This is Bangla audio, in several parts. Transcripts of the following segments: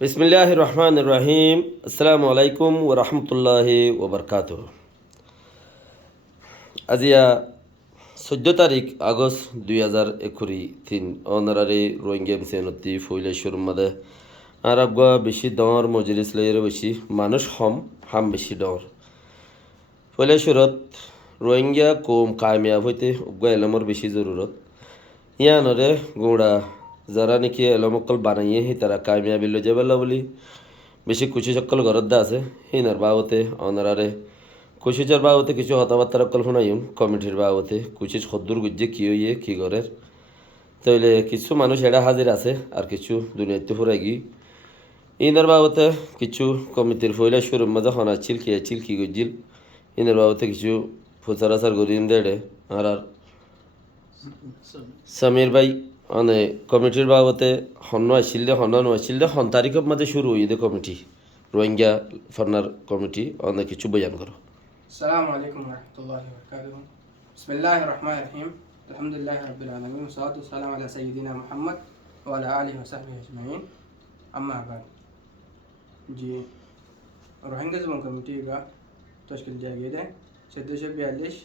বিসমিল্লাহির রহমানির রহিম। আসসালামু আলাইকুম ওয়া রাহমাতুল্লাহি ওয়া বারাকাতুহু। আজিয়া 14 তারিখ আগস্ট 2023 অনারারি রোহিঙ্গা মিশনতি ফইলেশ্বর মাদে আরবগা বেশি দর মজলিস লইরে বেশি মানুষ হাম বেশি দর ফইলেশ্বরত রোহিঙ্গা কম কামিয়াব হইতে উগা এলমর বেশি জরুরত ইয়ানরে গোড়া যারা নাকি এলমকল বানাইয়ে হি তারা কামিয়াবি লই যাবেলা বলি বেশি কুচি সকল ঘরত দা আছে হিনার বাবতে অনারারে কুচিজের বাবতে কিছু হতাবার্তার অকল শুনাইম কমিটির বাবতে কুচিজ সদ্দুর গুজ্জে কি হইয়ে কি ঘরের তইলে কিছু মানুষ এরা হাজির আছে আর কিছু দুনিয়াতে ফুরাই গি ইনার বাবতে কিছু কমিটির ফইলা শুরুর মাঝে হনাচ্ছিল কি গজ্জিল ইনার বাবতে কিছু ফুচার আচার গরিম দেড়ে আর সমীর ভাই মানে কমিটির বাবতে হন্ন আসিল হন তারিখের মাঝে শুরু হইয়ে কমিটি রোহিঙ্গা ফর্নার কমিটি অনেক কিছু বয়ান করো। السلام عليكم ورحمة الله وبركاته. بسم الله الرحمن الرحيم. الحمد لله رب العالمين والصلاة والسلام على سيدنا محمد وعلى آله وصحبه أجمعين. أما بعد जी रोहिंग्या जबन कमिटी का तश्किल दिया गया है 1442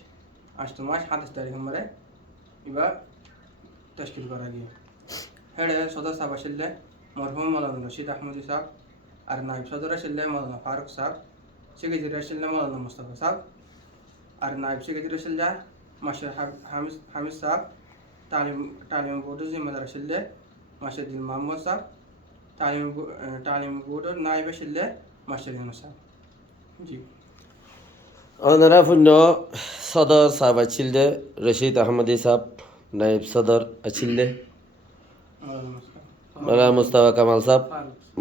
8 मार्च 28 तारीख हमारे इबा तश्किल करा गया हेडे सदस्य साहब अशिल्ले मरहुम मौलाना रशीद अहमदी साहब और नायब सदर अशिल्ले मौलाना फारूक साहब सेक्रेटरी अशिल्ले मौलाना मुस्तफा साहब और नायब सेक्रेटरी अशिल्ले मास्टर हामिद साहब तालीम बोर्ड जिम्मेदार अशिल्ले मास्टर दिल मोहम्मद साहब तालीम बोर्ड नायब अशिल्ले मास्टर यूनुस साहब जी অনারা শূন্য সদর সাহেব আছিল দে রশিদ আহমদি সাহেব নাইব সদর আছিল দে মৌলা মুস্তাফা কামাল সাহেব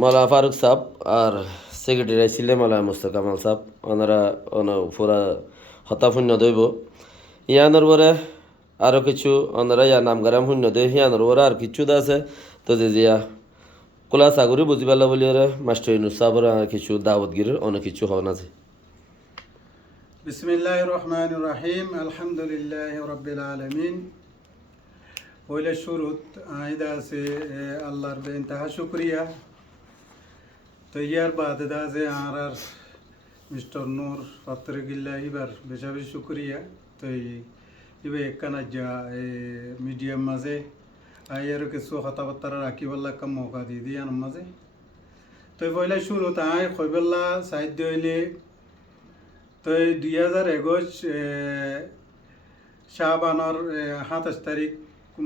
মৌলা ফারুক সাহেব আর সেক্রেটারি আছিল মৌলা মুস্তাফা কামাল সাহেব ওনারা পুরা হতা শূন্য দইব ইয়ানোর পরে আরও কিছু ওনারা ইয়া নামগারাম শূন্য দেয় ইয়ানোর পরে আর কিছু আছে তো যে জিয়া কোলা সাগরি বুঝি পারলা বলি মাস্টার ইউনুস সাহেবের আর কিছু দাওয়াতগিরির অনেক কিছু হন আছে। বিসমিল্লাহির রহমানির রহিম আলহামদুলিল্লাহি রাব্বিল আলামিন পয়লা শুরুত আইদা আছে আল্লাহর বেইনতাহা শুকরিয়া তো ইয়ার বাদে দা আছে আর মিস্টার নূর ফাতরগিল্লাহ ইবার বেশি শুকরিয়া তো ইবে একখানা যা মিডিয়াম মাঝে আইয়ার কিছু কথাবার্তা রাখিবাল্লা কাম মৌকা দিয়ে দিয়ে আনার মাঝে তো পয়লা শুরুত আয় খৈবাল্লা সাহিত্য হইলে তো 2021 শাবানর 27 তারিখ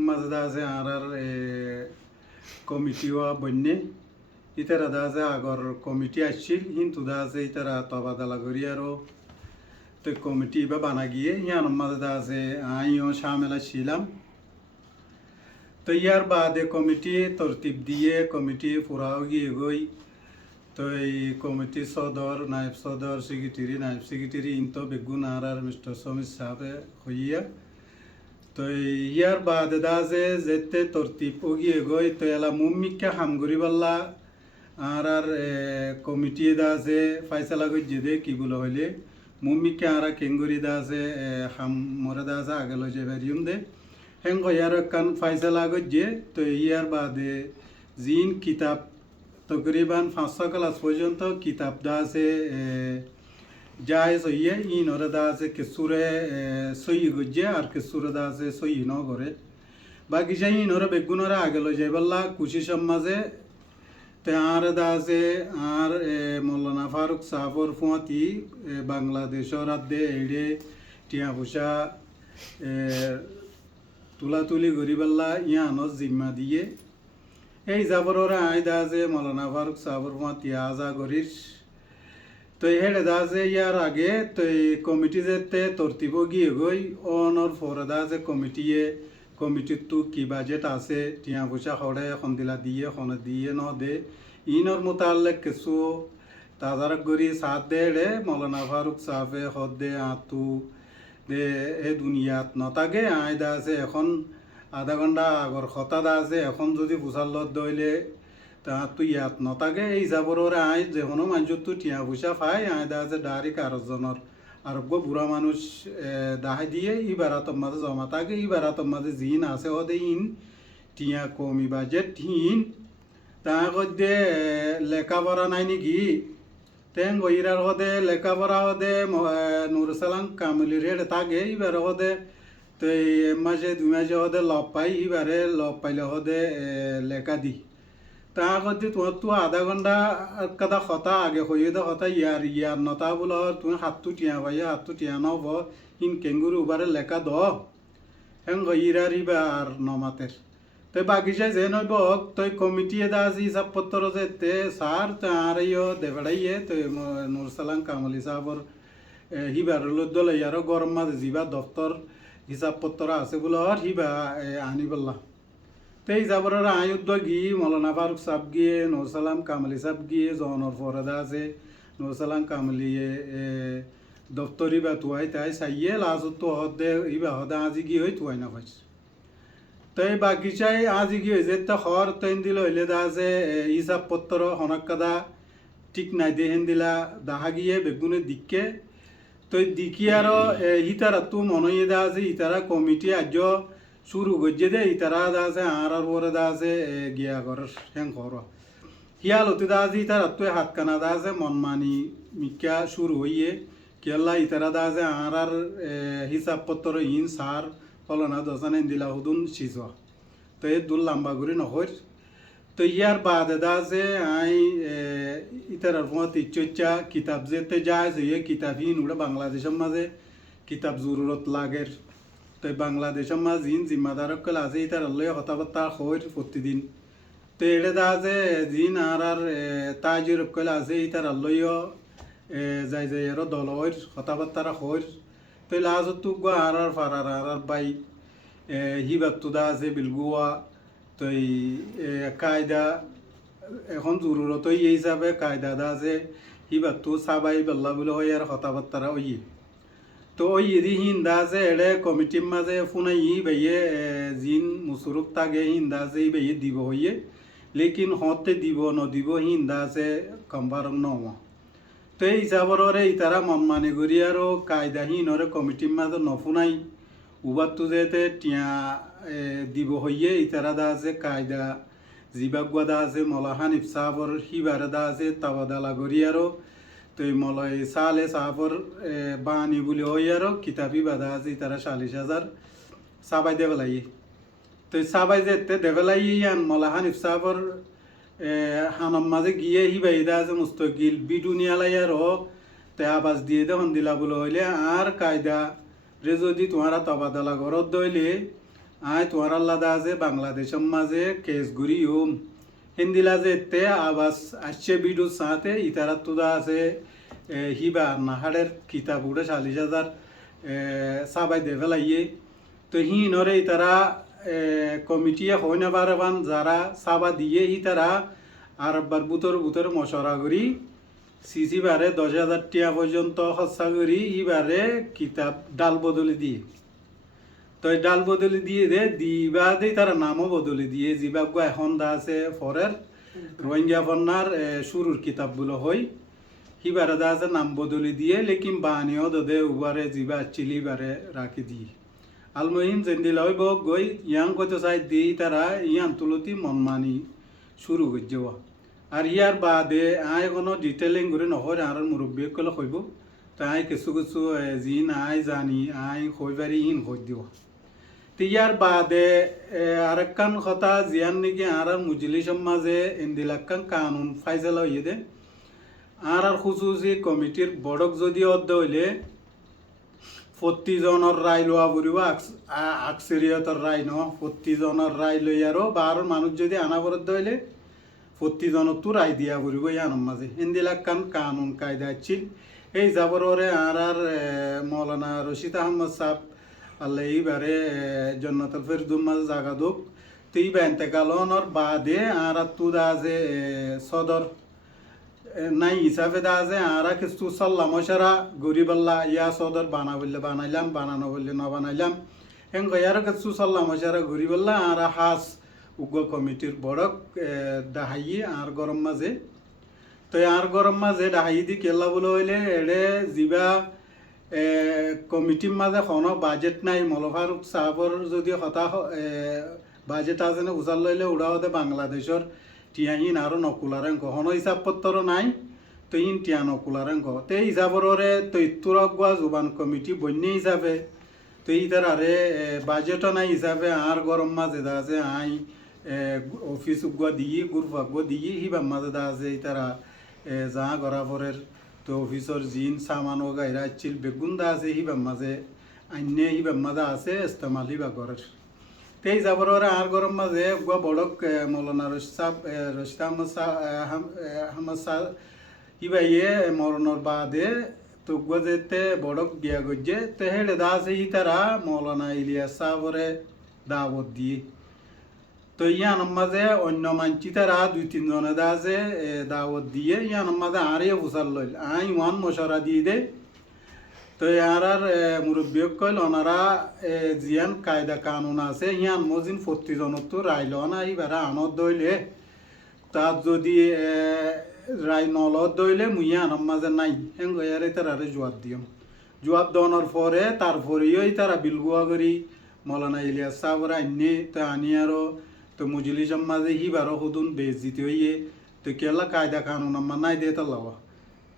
মাঝে দা আছে আর কমিটিও বন্যে ইতারা দা আছে আগর কমিটি আসছিল কিন্তু দা আছে ইতারা তবাদালা করি আরও তো কমিটি বা বানা গিয়ে ইয়ার মাঝে দা আছে আইও সামেলা ছিলাম তো ইয়ার বাদে কমিটি তরতিব দিয়ে কমিটি পুরাও গিয়ে গই তো এই কমিটি সদর নায়ব সদর সেক্রেটারি নায়ব সেক্রেটারি ইনতো বেগুন আর মিস্টার সমীর সাহেবে হইয়া তো ইয়ার বাদে দা যে যেতে তরতিব গিয়ে গই তো এলা মুম্মিকা হামগুড়ি বাল্লা আর কমিটি দা যে ফাইসলা গিয়ে দে কি বলে হইলে মুম্মিকা আর কেঙ্গুরি দা যে হাম মরে দা যে আগে লই যাবে রিউম দে হেঙ্গ ইয়ার কান ফাইসলা গিয়ে তো ইয়ার বাদে জিন কিতাব তকরিবান 500 ক্লাস পর্যন্ত কিতাব দা আছে যায় সইয়ে ইন ওরা দা আছে কিছুরে সই গজ্জে আর কিছুরে দা আছে সই ন করে বাকি যাই ইন ওরা বেগুনরা আগে লই যাইবাল্লা কুশি সমাজে তে আর দা আছে আর মৌলানা ফারুক সাহর ফুয়াতি বাংলাদেশের রাজ্যে এড়ে টিয়া পয়সা তুলাতুলি গরিবাল্লা ইয়ানর জিম্মা দিয়ে এই যাবরের আয়দা আছে মৌলানা ফারুক সাহর মাতি আজা করিস তো হেডে দা আছে ইয়ার আগে তো এই কমিটি যেতে তরতিব গিয়ে গই অনর ফরে দা আছে কমিটির তো কি বাজেট আছে টিয়া পয়সা হরে এখন দিলা দিয়ে খনে দিয়ে ন দে ইনর মোতালেক কিছু তাজারক গরি সাথ দে রে মৌলানা ফারুক সাহেবে হদ দে আতু দে এ দুনিয়াত নতাগে আয়দা আছে এখন আধা ঘন্টা আগর কথা দা আছে এখন যদি পুষার দইলে তা তুই ইয়াত নতাগে এই যাবরের আই যে কোনো মানুষ তো টিয়া পয়সা পায় আয় দা আছে ডাইরেক্ট আরেকজনের আর বুড়া মানুষ দাহাই দিয়ে ই বারাতর মাঝে জমা থাকে ই বারাতর মাঝে জিন আছে ওদের ইন টিয়া কমি বাজেট হিন তা দে লেখাপড়া নাই নাকি তেন গইরার হদে লেখাপড়া হদে নুরসালাম কামলি রেড থাকে এবার হদে তো এই মাসে 2 মাসে হদে লব পাই এবারে লব পাইলে হদে লেখা দি তা করতে তোমার তো আধা ঘন্টা কাদা কথা আগে হইয়ে দে কথা ইয়ার নতা বলো তুমি হাতটো টিয়া পাইয়া হাতটো টিয়া নব ইন কেঙ্গুরু উবারে লেখা দ হেন গইরার ইবার নমাতের তো বাগিচায় যে নইব তই কমিটি দা আজি হিসাবপত্র যে তে সার তার ইয় দেবড়াইয়ে তো নুরসালাম কামলি সাহর হিবার লদ্দল ইয়ারও গরম মাঝে যিবা দপ্তর হিসাবপত্র আছে বলে আর হিবা আনি বললা তো এই যাবর আয়ুদ্ধ গিয়ে মৌলানা ফারুক সাহ গিয়ে নুরসালাম কামলি সাহ গিয়ে জহনর ফরদা আছে নুরসালাম কামলি দপ্তর ইবা তুয়াই তাই চাইয়ে লাজত তো হদে ইবা হদা আজি গিয়ে হই তুয়াই না পাইছে তাই বাগিচায় আজি কি হয়েছে তা হর তৈন দিল হইলে দা যে হিসাবপত্র হনকাদা ঠিক নাই দেহেন দিলা দাহা গিয়ে বেগুনে দিকে তই দিকি আরো ইতারা তো মনে দা আছে ইতারা কমিটি আজ শুরু করছে দে ইতারা দা আছে আর পরে দা আছে গিয়া কর হ্যাং কর হিয়াল হতে দা আছে ইতারা তো হাত কানা দা আছে মনমানি মিকা শুরু হইয়ে কেলা ইতারা দা আছে আর হিসাবপত্র ইন সার ফলনা দশানে দিলা হুদুন সিজা তো এই দুল লম্বা করে নহর তো ইয়ার বাদে দা যে আই ইতার ফোঁত ইচ্ছা কিতাব যেতে যায় যে কিতাবই নুড়ে বাংলাদেশের মাঝে কিতাব জরুরত লাগের তো বাংলাদেশের মাঝে জিন জিম্মাদারক কল আছে ইতার লয়ে কথাবার্তা হর প্রতিদিন তো এড়ে দা যে জিন আর তাজির কল আছে ইতার লইও যাই যাই আর দল হর কথাবার্তা হর তো লাজত তো গো আর ফারার আর বাই হিবাত তো দা আছে বিলগুয়া তো কায়দা এখন জরুরত এই হিসাবে কায়দা দা আছে হিবাত তো সাবাই বেল্লা বলে হয় আর কথাবার্তা ওই তো ওই ইদি হিন্দা আছে এড়ে কমিটির মাঝে ফোনাই বাইয়ে জিন মুসুরুক তাগে হিন্দা আছে বাইয়ে দিব হইয়ে লেকিন হতে দিব নদিব হিন্দা আছে কম্বারং নমা তো এই হিসাবরে ইতারা মনমানি করি আরো কায়দাহীনরে কমিটির মাঝে নফুনাই উবার তো যেতে টিয়া দিব হইয়ে ইতারা দা আছে কায়দা জিবাগুয়া দা আছে মলা হানিফ সাহাবর হিবারে দা আছে তাবাদালা করি আরো তো এই মলয় সালে সাহাবর বানি বলে হই আরো কিতাবি বাধা আছে ইতারা 40,000 সাবাই দেবেলাই তো সাবাই যেতে দেবেলাই ইয়ান মলা হানিফ সাহাবর হানম মাঝে গিয়ে হিবাই দা আছে মুস্তকিল বিডুনিয়া লাই আর তে আবাস দিয়ে দেখুন দিলা বলে হইলে আর কায়দা রে যদি তোমারা তবাদলা ঘরত দইলে আয় তোমার আল্লাদা আছে বাংলাদেশের মাঝে কেস গুরি হোম হিন্দিলা যে তে আবাস আসছে বিডুর সাথে ইতারা তুদা আছে হিবা নাহারের কিতাব উঠে 40,000 সাবাই দেবে লাইয়ে তো হিনরে ইতারা কমিটিয়ে হয় না বারবান যারা সাবা দিয়ে তারা আর বার বুতর মশরা করি সিসি বারে 10,000 টিয়া পর্যন্ত খরচা করি ইবারে কিতাব ডাল বদলে দিয়ে তো ডাল বদলে দিয়ে দে দিবা দে তারা নামও বদলে দিয়ে জিবাগ এখন দা আছে ফরের রোহিঙ্গা ফন্নার শুরুর কিতাবগুলো হয় হিবারে দা আছে নাম বদলে দিয়ে লেকিন বানিও দে উবারে জিবা চিলি বারে রাখি দিয়ে আলমহিম জেন্দিল হইব গই ইয়াং কত চাই দিই তারা ইয়ান তুলতি মনমানি শুরু করে যাওয়া আর ইয়ার বাদে আয় কোনো ডিটেলিং করে নহর আর মুরব্বী কলে হইব তাই কিছু কিছু জিন আয় জানি আয় হইবারি ইন হই দিও তো ইয়ার বাদে আরেকখান কথা জিয়ান নাকি আর মুজলিসের মাঝে ইন্দিলাক্কান কানুন ফাইসালা হইয়ে দে আর খুশুসি কমিটির বড়ক যদি অর্ধ হইলে 40 জনের রায় লোয়া বুড়িব আকসেরিয়তর রায় ন 40 জনের রায় লই আরো 12 মানুষ যদি আনা বরদ হইলে 40 জনের তো রায় দিয়া বুড়িব ইয়ানোর মাঝে ইন্দিলাক্কান কানুন কায়দা ছিল এই যাবরে আর মৌলানা রশিদ আহমদ সাহেব আল্লাহ এইবারে জন্নতুল ফেরদৌস মাঝে জাগা দোক তো এই বেন্তেকালনের বাদে আর তুদা যে সদর নাই হিসাবে দা আছে আর কিছু সাল্লা মশারা গরিবাল্লা ইয়া সদর বানা বললে বানাইলাম বানানো বললে না বানাইলাম হেন আর কিছু সাল্লা মশারা গরিবাল্লা আর হাস উগ্র কমিটির বড়ক দাহাই আর গরম মাঝে তো আর গরম মাঝে দাহাই দি কেলা বলে হইলে এড়ে যিবা কমিটির মাঝে কোনো বাজেট নাই মলফারুক সাহাবর যদি হতা বাজেট আছে না উচাল লইলে উড়া হতে বাংলাদেশের টিয়াহিন আরো নকুলারেন হন হিসাবপত্র নাই তো ইন টিয়া নকুলারেন তে হিসাবরে তৈতুরক বা জুবান কমিটি বন্য হিসাবে তো ইতার আরে বাজেটও নাই হিসাবে আর গরম মাঝে দা আছে আই অফিস গুয়া দিয়ে গুরফা গুয়া দিয়ে হিবা মাঝে দা আছে ইতারা যা গরাফরের তো অফিসর জিন সামান ও গাইরা চিল বেগুন দা আছে হিবা মাঝে আন্য হিবা মাঝে আছে ইস্তেমাল হিবা গরের তে হিসাবর আর গরম মাঝে গুয়া বড়ক মৌলানা রশিদ আহমদ শাহ হিবা ইয়ে মরণর বাদে তো গুয়া যেতে বড়ক গিয়া গজ্জে তে হেড়ে দা আছে ইতারা মৌলানা ইলিয়াস সাহরে দাওয়াত দিয়ে তো ইয়ান মাঝে অন্য মানছি তারা 2-3 জনে দা আছে দাওয়াত দিয়ে ইয়ান মাঝে আরে ফুসাল লইল আই ওয়ান মশারা দিয়ে দে তো আর মুরব্বী কইল ওনারা জিয়ান কায়দা কানুন আছে ইয়ান মজিন 40 জনত তো রাইল না এবারে আনত দইলে তার যদি রাই নলত দইলে মুইয়ান মাঝে নাই হেন গয়ারে তারারে জবাব দিও জবাব দেওয়ার পরে তারপরেও তারা বিলগুয়া করি মৌলানা ইলিয়াস সাহরা আইনে তো আনি আরো তো মুজলিস মাঝে হিবারও হুদুন বেজিতে হইয়ে তো কেলা কায়দা কানুন আমার নাই দে তাল্লাওয়া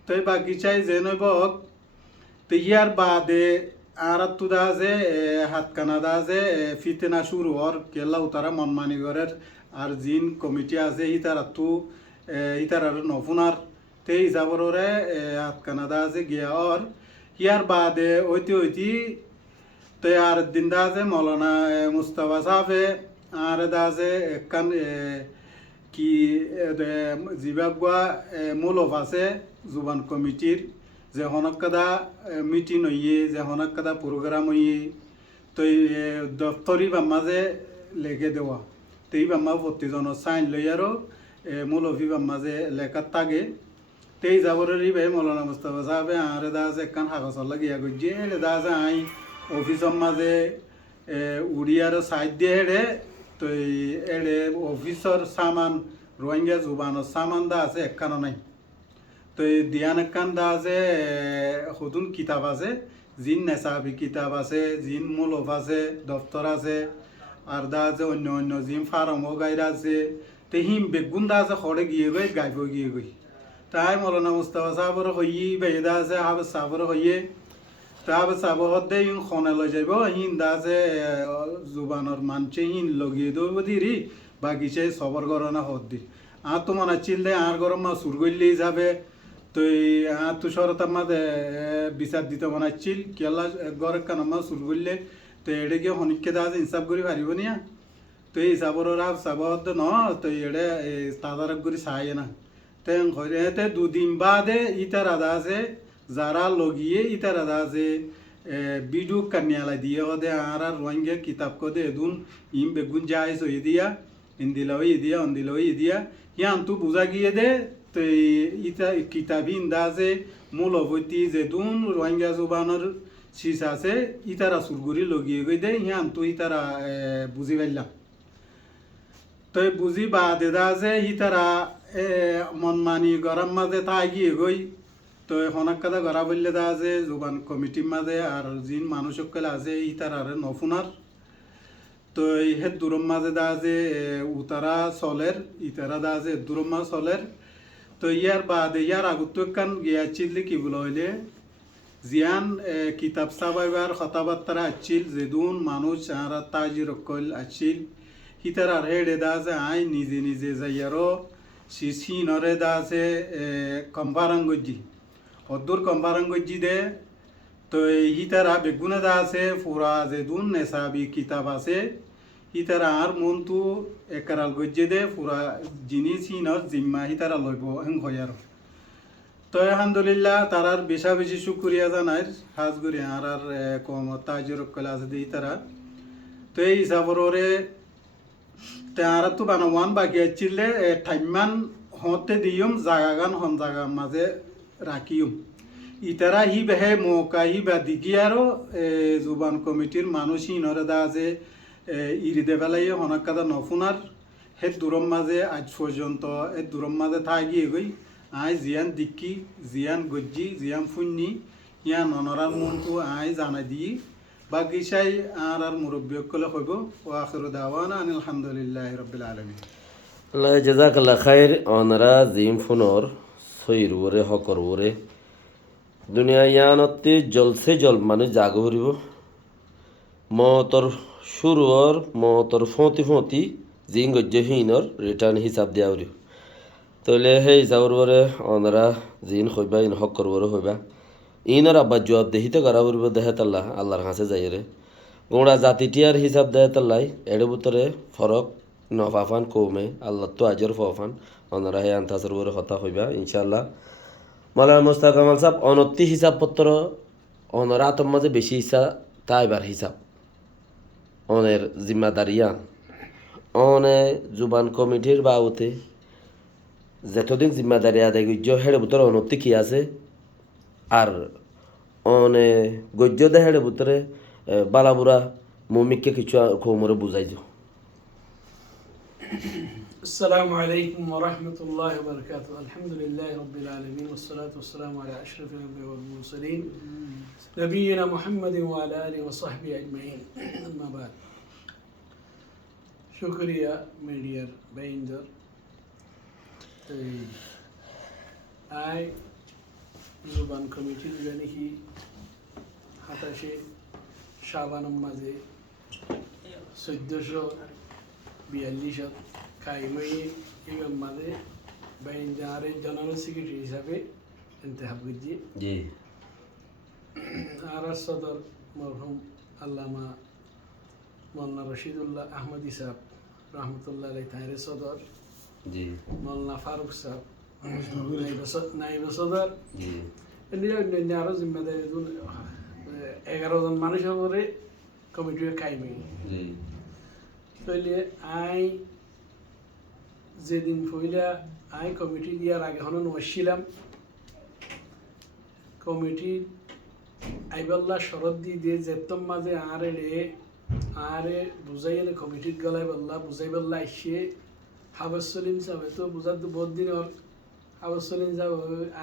তো বাকি চাই যে নইব তো ইয়ার বাদে আর তো দা আছে হাত কানা দা আছে ফিতেনা শুরু হর কেলা উতারা মনমানি ঘরের আর জিন কমিটি আছে ইতারার নফুনার তে হিসাবরে হাত কানা দা আছে গিয়া আর ইয়ার বাদে ওইতি তো আর দিন দা আছে মৌলানা মুস্তাফা সাহেবে আর দা আছে একখান কি জিবাগুয়া মূলফ আছে জুবান কমিটির যে হনকাদা মিটিং হইয়ে যে হনকাদা প্রোগ্রাম হইয়ে তো দপ্তরি বাম্মাজে লেগে দেওয়া তো এই বাম্মা প্রতিজনের সাইন লই আরো মূলফি বাম্মাজে লেখার থাকে তেই যাবরের ভাই মৌলানা মুস্তাফা সাহেবে আর দা আছে একখান কাগজ লাগিয়া গিয়ে এলে দা আছে আই অফিসের মাঝে উড়িয়ার সাইড দিয়ে হেড়ে তো এড়ে অফিসর সামান রোহিঙ্গা জুবানোর সামান দা আছে একখানো নাই তো দিয়ান একখান দা আছে সদুন কিতাব আছে জিন নেশাবি কিতাব আছে জিন মূলফ আছে দপ্তর আছে আর দা আছে অন্য অন্য জিন ফার্মও গাইরা আছে তে হিম বেগুন দা আছে খড়ে গিয়ে গই গাইব গিয়ে গই তাই মৌলানা মুস্তাফা সাহেবর হইয়ে বেদা আছে হাব সাহেবর হইয়ে তাব সাব হদে ইন খনে লই যাইব হিন দা আছে জুবানোর মানছে হিন লগিয়ে দেব দিরি বাগিচে সবর গরনা হদ্দি আর তো মনে চিল দে আর গরম মা সুর গইলেই যাবে তো আর তো শরতার মাঝে বিচার দিতে মনে চিল কেলা গরের কান মা সুর গইলে তো এড়ে গিয়ে হনিককে দা আছে হিসাব করি পারিব নিয়া তো এই হিসাবর আর সাব হদ্দে ন তো এড়ে তাদারক করি চাই না তে দুদিন বাদে ইতার আদা আছে যারা লগিয়ে ইতার আদা আছে বিডু কানিয়ালা দিয়ে হদে আর রোহিঙ্গা কিতাব কদে এদুন ইম বেগুন যাই সই দিয়া ইন্দিলা হই দিয়া অন্দিলা হই দিয়া ইয়ান তু বুঝা গিয়ে দে তো ইতা কিতাবি ইন্দা আছে মূল অবৈতি যে দুন রোহিঙ্গা জুবানোর শীষ আছে ইতারা সুরগুড়ি লগিয়ে গই দে ইয়ান তু ইতারা বুঝি পাইলাম তো বুঝি বা দেদা আছে ইতারা মনমানি গরম মাঝে তা গিয়ে গই তো হনাক কাদা গড়া বললে দা আছে জুবান কমিটির মাঝে আর জিন মানুষ সকলে আছে ইতারারে নফুনার তো এই হে দূরম মাঝে দা আছে উতারা চলের ইতারা দা আছে দূরম মাঝ চলের তো ইয়ার বাদে ইয়ার আগত কান গিয়াছিল কি বলে হইলে জিয়ান কিতাব সাবাইবার কথাবার্তা আছিল যেদুন মানুষ আর তাজির কল আছিল ইতারার হেডে দা আছে আই নিজে নিজে যাইয়ারো সিনরে দা আছে কম্পারাঙ্গজি অদ্দুর কম্পারাঙ্গজি দে তো হিতারা বেগুনে দা আছে ফুরা যেদুন নেশাবি কিতাব আছে হিতারা আর মনটু একারাল গজ্জে দে ফুরা জিনিস হিনর জিম্মা হিতারা লইব হেং হয় আর তো আলহামদুলিল্লাহ তারার বেশা বেশি শুক্রিয়া জানাই হাজগুড়ি আর কম তাজির কলা আছে দে হিতারা তো এই হিসাবরে আর তো বানাওয়ান বাকি আছিল ঠাইমান হতে দিয়ম জাগাগান হন জাগা মাঝে রাখিম ইতারা হি বেহে মৌকা হি বা দিগি আরো জুবান কমিটির মানুষ ইনরে দা আছে ইরিদে বেলাই হনাকাদা নফুনার হে দূরম মাঝে আজ পর্যন্ত এ দূরম মাঝে থাকি গই আই জিয়ান দিকি জিয়ান গজ্জি জিয়ান ফুন্নি ইয়ান অনরার মনটু আই জানাই দি বাকি চাই আর মুরব্বী কলে হইব ও আখির দাওয়ানা আলহামদুলিল্লাহ রাব্বিল আলামিন আল্লাহ জাজাকাল্লাহ খাইর অনারা জিম ফোনর সইর ওরে হকর ওরে দুনিয়া ইয়ানতে জলসে জল মানুষ জাগ হরিব মতর শুরুর মতর ফতি ফতি জিং গজ্জহীনর রিটার্ন হিসাব দিয়া হরিব তইলে সেই হিসাবর ওরে অনারা জিন হইবা ইন হকর ওরে হইবা ইনর আব্বা জবাব দেহিতে করা হরিব দেহে তাল্লাহ আল্লাহর কাছে যাইরে গোড়া জাতিটিয়ার হিসাব দেয় তাল্লাই এর ভিতরে ফরক নফাফান কৌমে আল্লাহ তো আজর ফফান অনারা হে আন্তাসর ওরে কথা হইবা ইনশাআল্লাহ মালার মোস্তাক কামাল সাহেব অনতি হিসাবপত্র অনরা আতম মাঝে বেশি হিসা তাইবার হিসাব অনের জিম্মাদারিয়া অনে জুবান কমিটির বাউতে যতদিন জিম্মাদারি আদায় গজ্য হেড়ে ভিতরে অনতি কি আছে আর অনে গজ্য দে হেড়ে ভিতরে বালাবুরা মমিককে কিছু কৌমরে বুঝাই যাও السلام عليكم ورحمة الله وبركاته. الحمد لله رب العالمين والصلاة والسلام على أشرف الأنبياء والمرسلين نبينا محمد وعلى آله وصحبه أجمعين. أما بعد شكريا ميديار بيندر আই জুবান কমিটির জানিকি 27 শাবানের মাঝে 1442 কাইমই ইমাম মাঝে বাইন্দারে জেনারেল সেক্রেটারি হিসাবে ইন্তেখাব করছি জি আর সদর মরহুম আল্লামা মৌলানা রশিদুল্লাহ আহমদি সাহেব রহমতুল্লাহ আলাই তাইরে সদর জি মৌলানা ফারুক সাহেব নাইব সদর জি এমনি অন্যান্য আরও জিম্মেদারি 11 জন মানুষের উপরে কমিটির কাইমি জি তাইলে আই যেদিন পইলা আই কমিটি দিয়ার আগে হন নছিলাম কমিটি আইবাল্লা শরৎ দিয়ে যেতম মাঝে আরে বুঝাই এনে কমিটির গলায় বললা বুঝাই বললা আসছে হাবসলিম সাহেব তো বুঝার তো বহুত দিন হাবসলিম সাহেব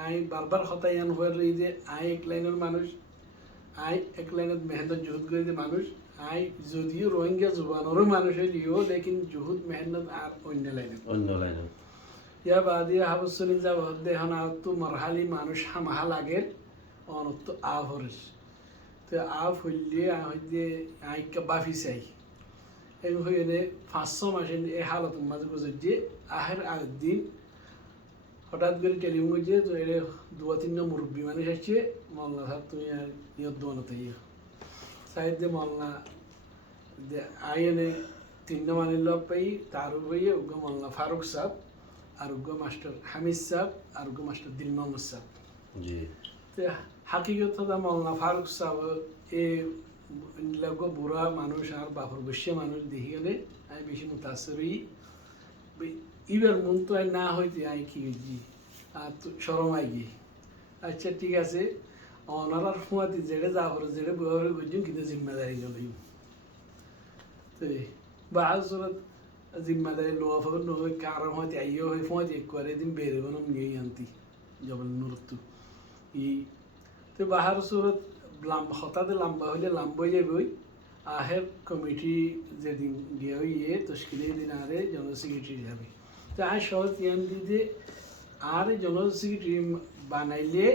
আই বারবার হতাই আন হয়ে রই যে আই এক লাইনের মানুষ আই এক লাইনত মেহনত জুহুদ করে যে মানুষ আই যদিও রোহিঙ্গা জুবানেরও মানুষ হইলিও লেকিন জুহুদ মেহনত আর অন্য লাইনে ইয়া বাদিয়া হাবসলিম সাহেব দেহন আর তো মরহালি মানুষ হামাহা লাগে অনত্ত আভরিস তো আফ হইলে হইতে আইকা বাফি চাই এই হয়ে 500 মাসে এই হালত মাঝে গুজর আহের আগের দিন হঠাৎ করে টেলিফোন করছে তো এর 2-3 মুরব্বী মানুষ আসছে মল্লা সাহেব তুমি আর নিয়ত দোয়ানো তাই সাহেব যে মল্লা আই এনে 3 মানের লোক পাই তার হয়ে উগ্র মল্লা ফারুক সাহেব আর উগ্র মাস্টার হামিদ সাহেব আর উগ্র মাস্টার দিল মোহাম্মদ সাহেব জি তো হাকিগত মৌলানা ফারুক সাহেব এই লোক বুড়া মানুষ আর বাপর বসে মানুষ দেখি গেলে আমি বেশি মুতাসর এবার মন তো না হইতে আমি কি গেছি আর তো সরম আই গিয়ে আচ্ছা ঠিক আছে অনারার ফুয়াতে যেড়ে যাবর যেড়ে ব্যবহার করছি কিন্তু জিম্মাদারি গেল তো বা আসরত জিম্মাদারি লোয়া ফের নয় কারণ হয়তো আইও হয় ফুয়াতে করে দিন বেরোবে না নিয়ে আনতি জবল নুরতু তো বাহার সুরত হঠাৎ লম্বা হইলে লম্বা যাবই আহের কমিটি যেদিন গিয়ে হইয়ে তশকিলের দিন আরে জেনারেল সেক্রেটারি যাবে তো আর সহজ ইয়ান দিতে আর জেনারেল সেক্রেটারি বানাইলে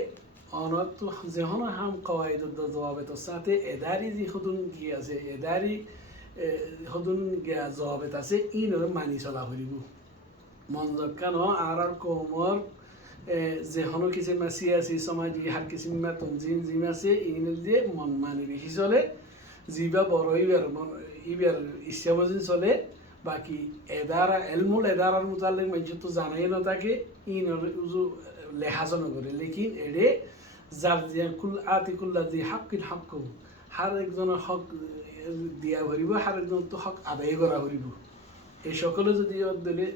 অনত যেহন হাম কওয়াইদ জবাবের সাথে এদারি যে সদন গিয়ে আছে এদারি সদন গিয়া জবাবেত আছে ইনর মানি চলা হইব মন কেন আর কমর যে হনো কিছু সিয়াসি সমাজি হার কিছু তঞ্জিম জিম আছে ইনের দিয়ে মন মানি বেশি চলে জিবা বড় ইবার ইচ্ছা বজিন চলে বাকি এদারা এলমুল এদারার মোতালেক মানুষ তো জানাই না তাকে ইনর উজু লেহাজ নকরে লেকিন এড়ে যার দিয়া কুল আতিকুল্লা দি হাক্কিল হাক্ক হার একজনের হক দিয়া ভরিব হার একজন তো হক আদায় করা ভরিব এই সকলে যদি দিলে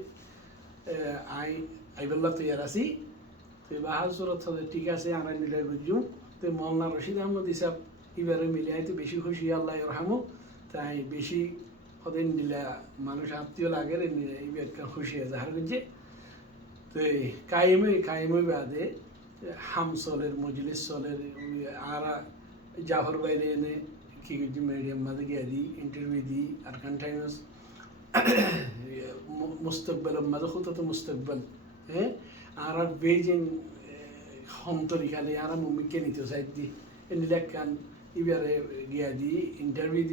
আইবাল্লা তৈয়ার আছি তো বাহার সুরত ঠিক আছে আমরা মিলাই বুঝুম তো মৌলানা রশিদ আহমদ ইসাব এবারে মিলিয়ে তো বেশি খুশি আল্লাহ রহমত তাই বেশি সদাই নিলা মানুষ আত্মীয় লাগে এইবার খুশি আছে হার বুঝছে তো কায়েমই বাদে হাম চলের মজলিস চলের আর জাফর বাইরে এনে কি করছি মিডিয়াম মাঝে গিয়ে দিই ইন্টারভিউ দিই আর কান টাইমস মুস্তকবালের মাঝে খুঁতো মুস্তকবাল হ্যাঁ আর বেজিং হম তরিকালে আর মুমিকে নিতে চাই দি এনিলাক কান ইবারে গিয়া দি ইন্টারভিউ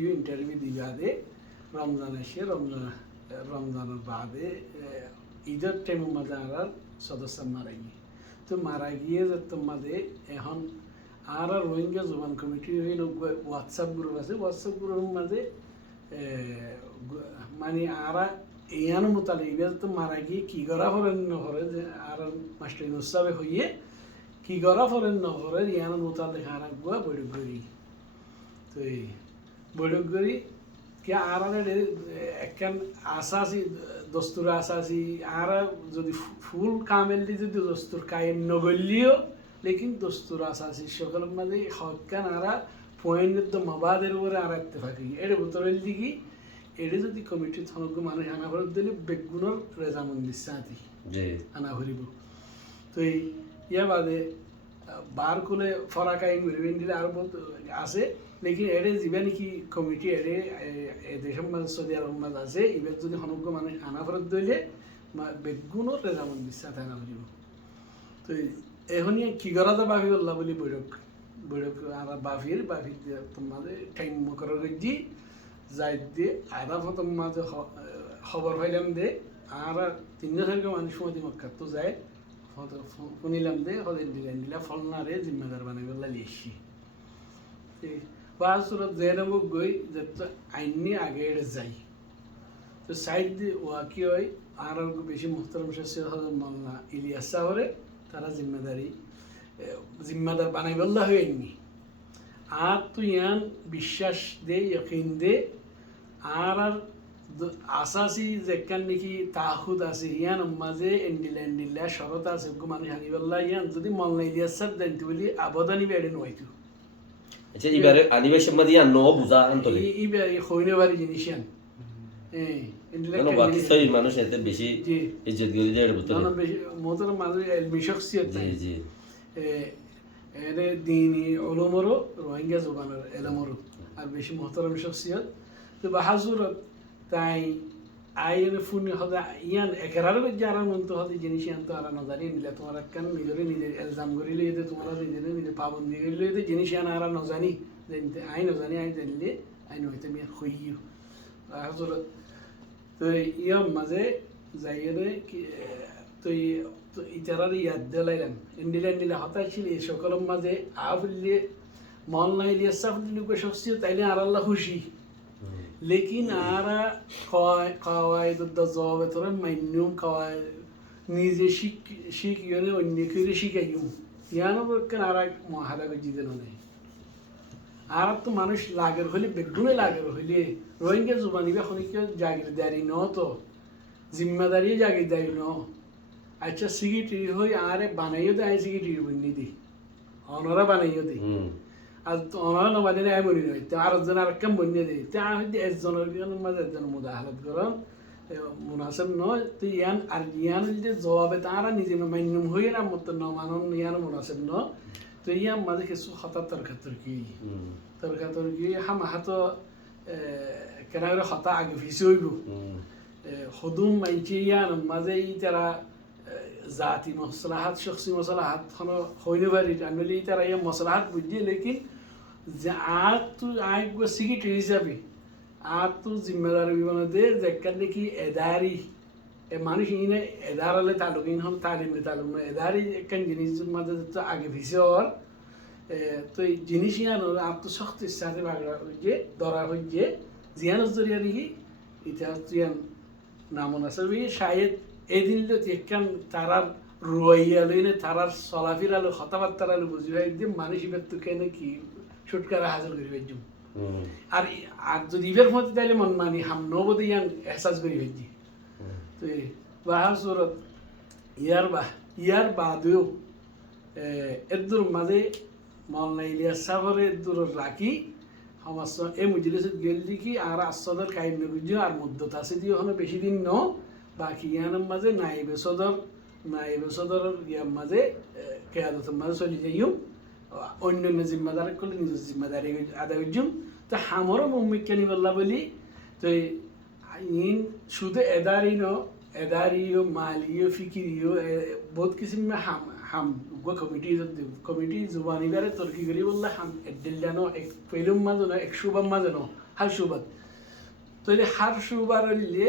দি বাদে রমজান এসে রমজানের বাদে ঈদের টাইমের মাঝে আর সদস্য মারা গিয়ে তো মারা গিয়ে যে মাঝে এখন আর রোহিঙ্গা জবান কমিটির হোয়াটসঅ্যাপ গ্রুপ আছে হোয়াটসঅ্যাপ গ্রুপের মাঝে মানে আর ইয়ান মোতালে এবার তো মারা গিয়ে কি করা করেন নহরে যে আর মাস্টার ইনুসাবে হইয়ে কি করা করেন নহরে ইয়ান মোতালে আর গুয়া বৈঠক করি তো এই বৈঠক করি কি আর একখান আসাসি দস্তুর আসাসি আর যদি ফুল কামেলি যদি দস্তুর কায়েম নগলিও লেকিন দস্তুর আসাসি সকলের মাঝে হকান আর পয়েন্ট মবাদের উপরে আর থাকি এটা বোতলের দিকে এটা যদি কমিটির থনজ্ঞ মানুষ আনা ভরত দিলে বেগুনের রেজামন্দির সাথী আনা ভরিব তো এই ইয়া বাদে বার কোলে ফরাকাইন বেরবেন দিলে আরো বহুত আছে লেকিন এড়ে যিবা নাকি কমিটি এড়ে দেশের মাঝে সৌদি আরব মাঝে আছে এবার যদি থনজ্ঞ মানুষ আনা ভরত দিলে বেগুনের রেজামন্দির সাথে আনা ভরিব তো এখনই কি করা তো বাফি বললা বলি বৈঠক আর বাফির তোমাদের টাইম মকর গেছি যাই দিয়ে আধা প্রথম মাঝে খবর পাইলাম দে আর 3-4 মানুষ সময় মক্কা তো যায় শুনিলাম দে হদের দিলা ফলনারে জিম্মেদার বানাই বললা লিয়েছি বাসুরত জেনবুক গই যে আইনি আগে যাই তো সাইড দিয়ে ওয়াকি হয় আর বেশি মুহতারাম শাসির হজরত মাওলানা ইলিয়াস সাহরে তারা জিম্মেদার বানাই বললা হয়নি আর তুই ইয়ান বিশ্বাস দে ইয়কিন দে আর আসাসি যেখান নাকি তাহুদ আছে ইয়ান মাঝে এন্ডিলা শরত আছে মানুষ হানি বললা ইয়ান যদি মলনা ইলিয়াস সাহেব জানতে বলি আবদানি বেড়ে নয়তো আচ্ছা এবারে আনিবেশন মাদি আর নো বুঝা আনতলে ইবারে হইনে বাড়ি জিনিস ইয়ান কেন বাকি সই মানুষ এতে বেশি ইজ্জত করি দেয় ভিতরে না বেশি মোতর মাঝে এলমি শখসিয়ত জি জি এরে দিনী উলুমরো রোহিঙ্গা জবানের এলমরো আর বেশি মুহতারাম শখসিয়ত তো বাহাজুরত তাই আইন ফুনি হদা ইয়ান একরার যারা মন্ত হদে জিনিস ইয়ান তো আর না জানি নিলে তোমার একখান নিজের এলজাম করি লইতে তোমার নিজে পাবন্দি করি লইতে জিনিস ইয়ান আর না জানি জানতে আইন জানি আইন জানলে আইন হইতে আমি হইও বাহাজুরত তো ইয়ার মাঝে যাইয়ে তো ইতারার ইয়াদ দিলাইলাম এন্ডিলা হতাশ ছিল এই সকলের মাঝে আফুল্লে মন নাই লিয়ে সাফুল্লি শখসিয়ত তাইলে আর আল্লাহ খুশি লেকিন আরা খাওয়াই তো জবে তোরা মান্যম খাওয়াই নিজে শিখ ইয়ে অন্য করে শিখাইম ইয়ানো কেন আর মহারা জিতে নেই আর তো মানুষ লাগের হলে বেগুনে লাগের হইলে রোহিঙ্গা জুবানি বা খনিকে জাগিরদারি ন তো জিম্মাদারি জাগিরদারি ন আচ্ছা সিগিটিরি হই আরে বানাইও দে I সিগিটিরি বন্যি the অনরা বানাইও they R অনরা নবাদিনে I বনি নয় তো আর জন আর কেম বন্যি দে তে আমি একজনের মাঝে একজন মুদাহালত করন মুনাসিব নয় তো ইয়ান আর ইয়ান যে জবাবে তারা নিজে মান্যম হই না মত ন মানন ইয়ান মুনাসিব ন তো ইয়ান মাঝে কিছু হঠাৎ তর্কাতর্কি হাতো কেনাগরে হতা আগে ভিসি হইব হদুম মাইছে ইয়ান মাঝে ই তারা জাতি মসলাহাত শখসি মসলাহাত হইনে পারি আনলে তারা ইয়া মসলাহাত বুঝি লেকিন যে আর তো আই সিকিটারি হিসাবে আর তো জিম্মেদারি বিমানে দে যেখান দেখি এদারি মানুষ ইনে এদারালে তালুক ইন হল তালিমে তালুক না এদারি একখান জিনিসের মাঝে তো আগে ভিসে হওয়ার তো এই জিনিস ইয়ান আর তো শক্ত ইচ্ছাতে বাগড়া হইছে ধরা হইছে জিয়ানোর জরিয়া দেখি ইতিহাস তুইয়ান নামন আছে শায়দ এই দিনলে একখান তারার রুয়াইয়ালইনে তারার চলাফিরালো কথাবার্তারালো বুঝি ভাই একদম মানুষ ইবার তো কেন কি ছুটকারা হাজির করি ভাই আর আর যদি ইবের মধ্যে তাইলে মন মানি হাম নবদে ইয়ান এহসাস করি ভাই তো বাহার সুরত ইয়ার বাদেও এদুর মাঝে মৌলানা ইলিয়াস সাহরে এদুর রাখি সমস্যা এই মজলিসত গেল দেখি আর আসাদের কায়েম নগুজ আর মধ্যত আছে দিয়ে হলো বেশি দিন ন বাকি ইয়ানের মাঝে নাইবে সদর ইয়ার মাঝে কেয়াদতের মাঝে চলে যাইও অন্যান্য জিম্মাদার করলে নিজের জিম্মাদারি আদায় করছুম তো আমারও মুম্মিক কেনি বললা বলি তো ইন শুধু এদারিনো এদারিও মালিও ফিকিরিও বহুত কিসিম হাম হাম গো কমিটি জুবানি বারে তরকি করি বললে হাম এডেলানো এক পেলুম মাজনো এক সুবাম মাজনো হার সুবাত তৈরি হার সুবার হইলে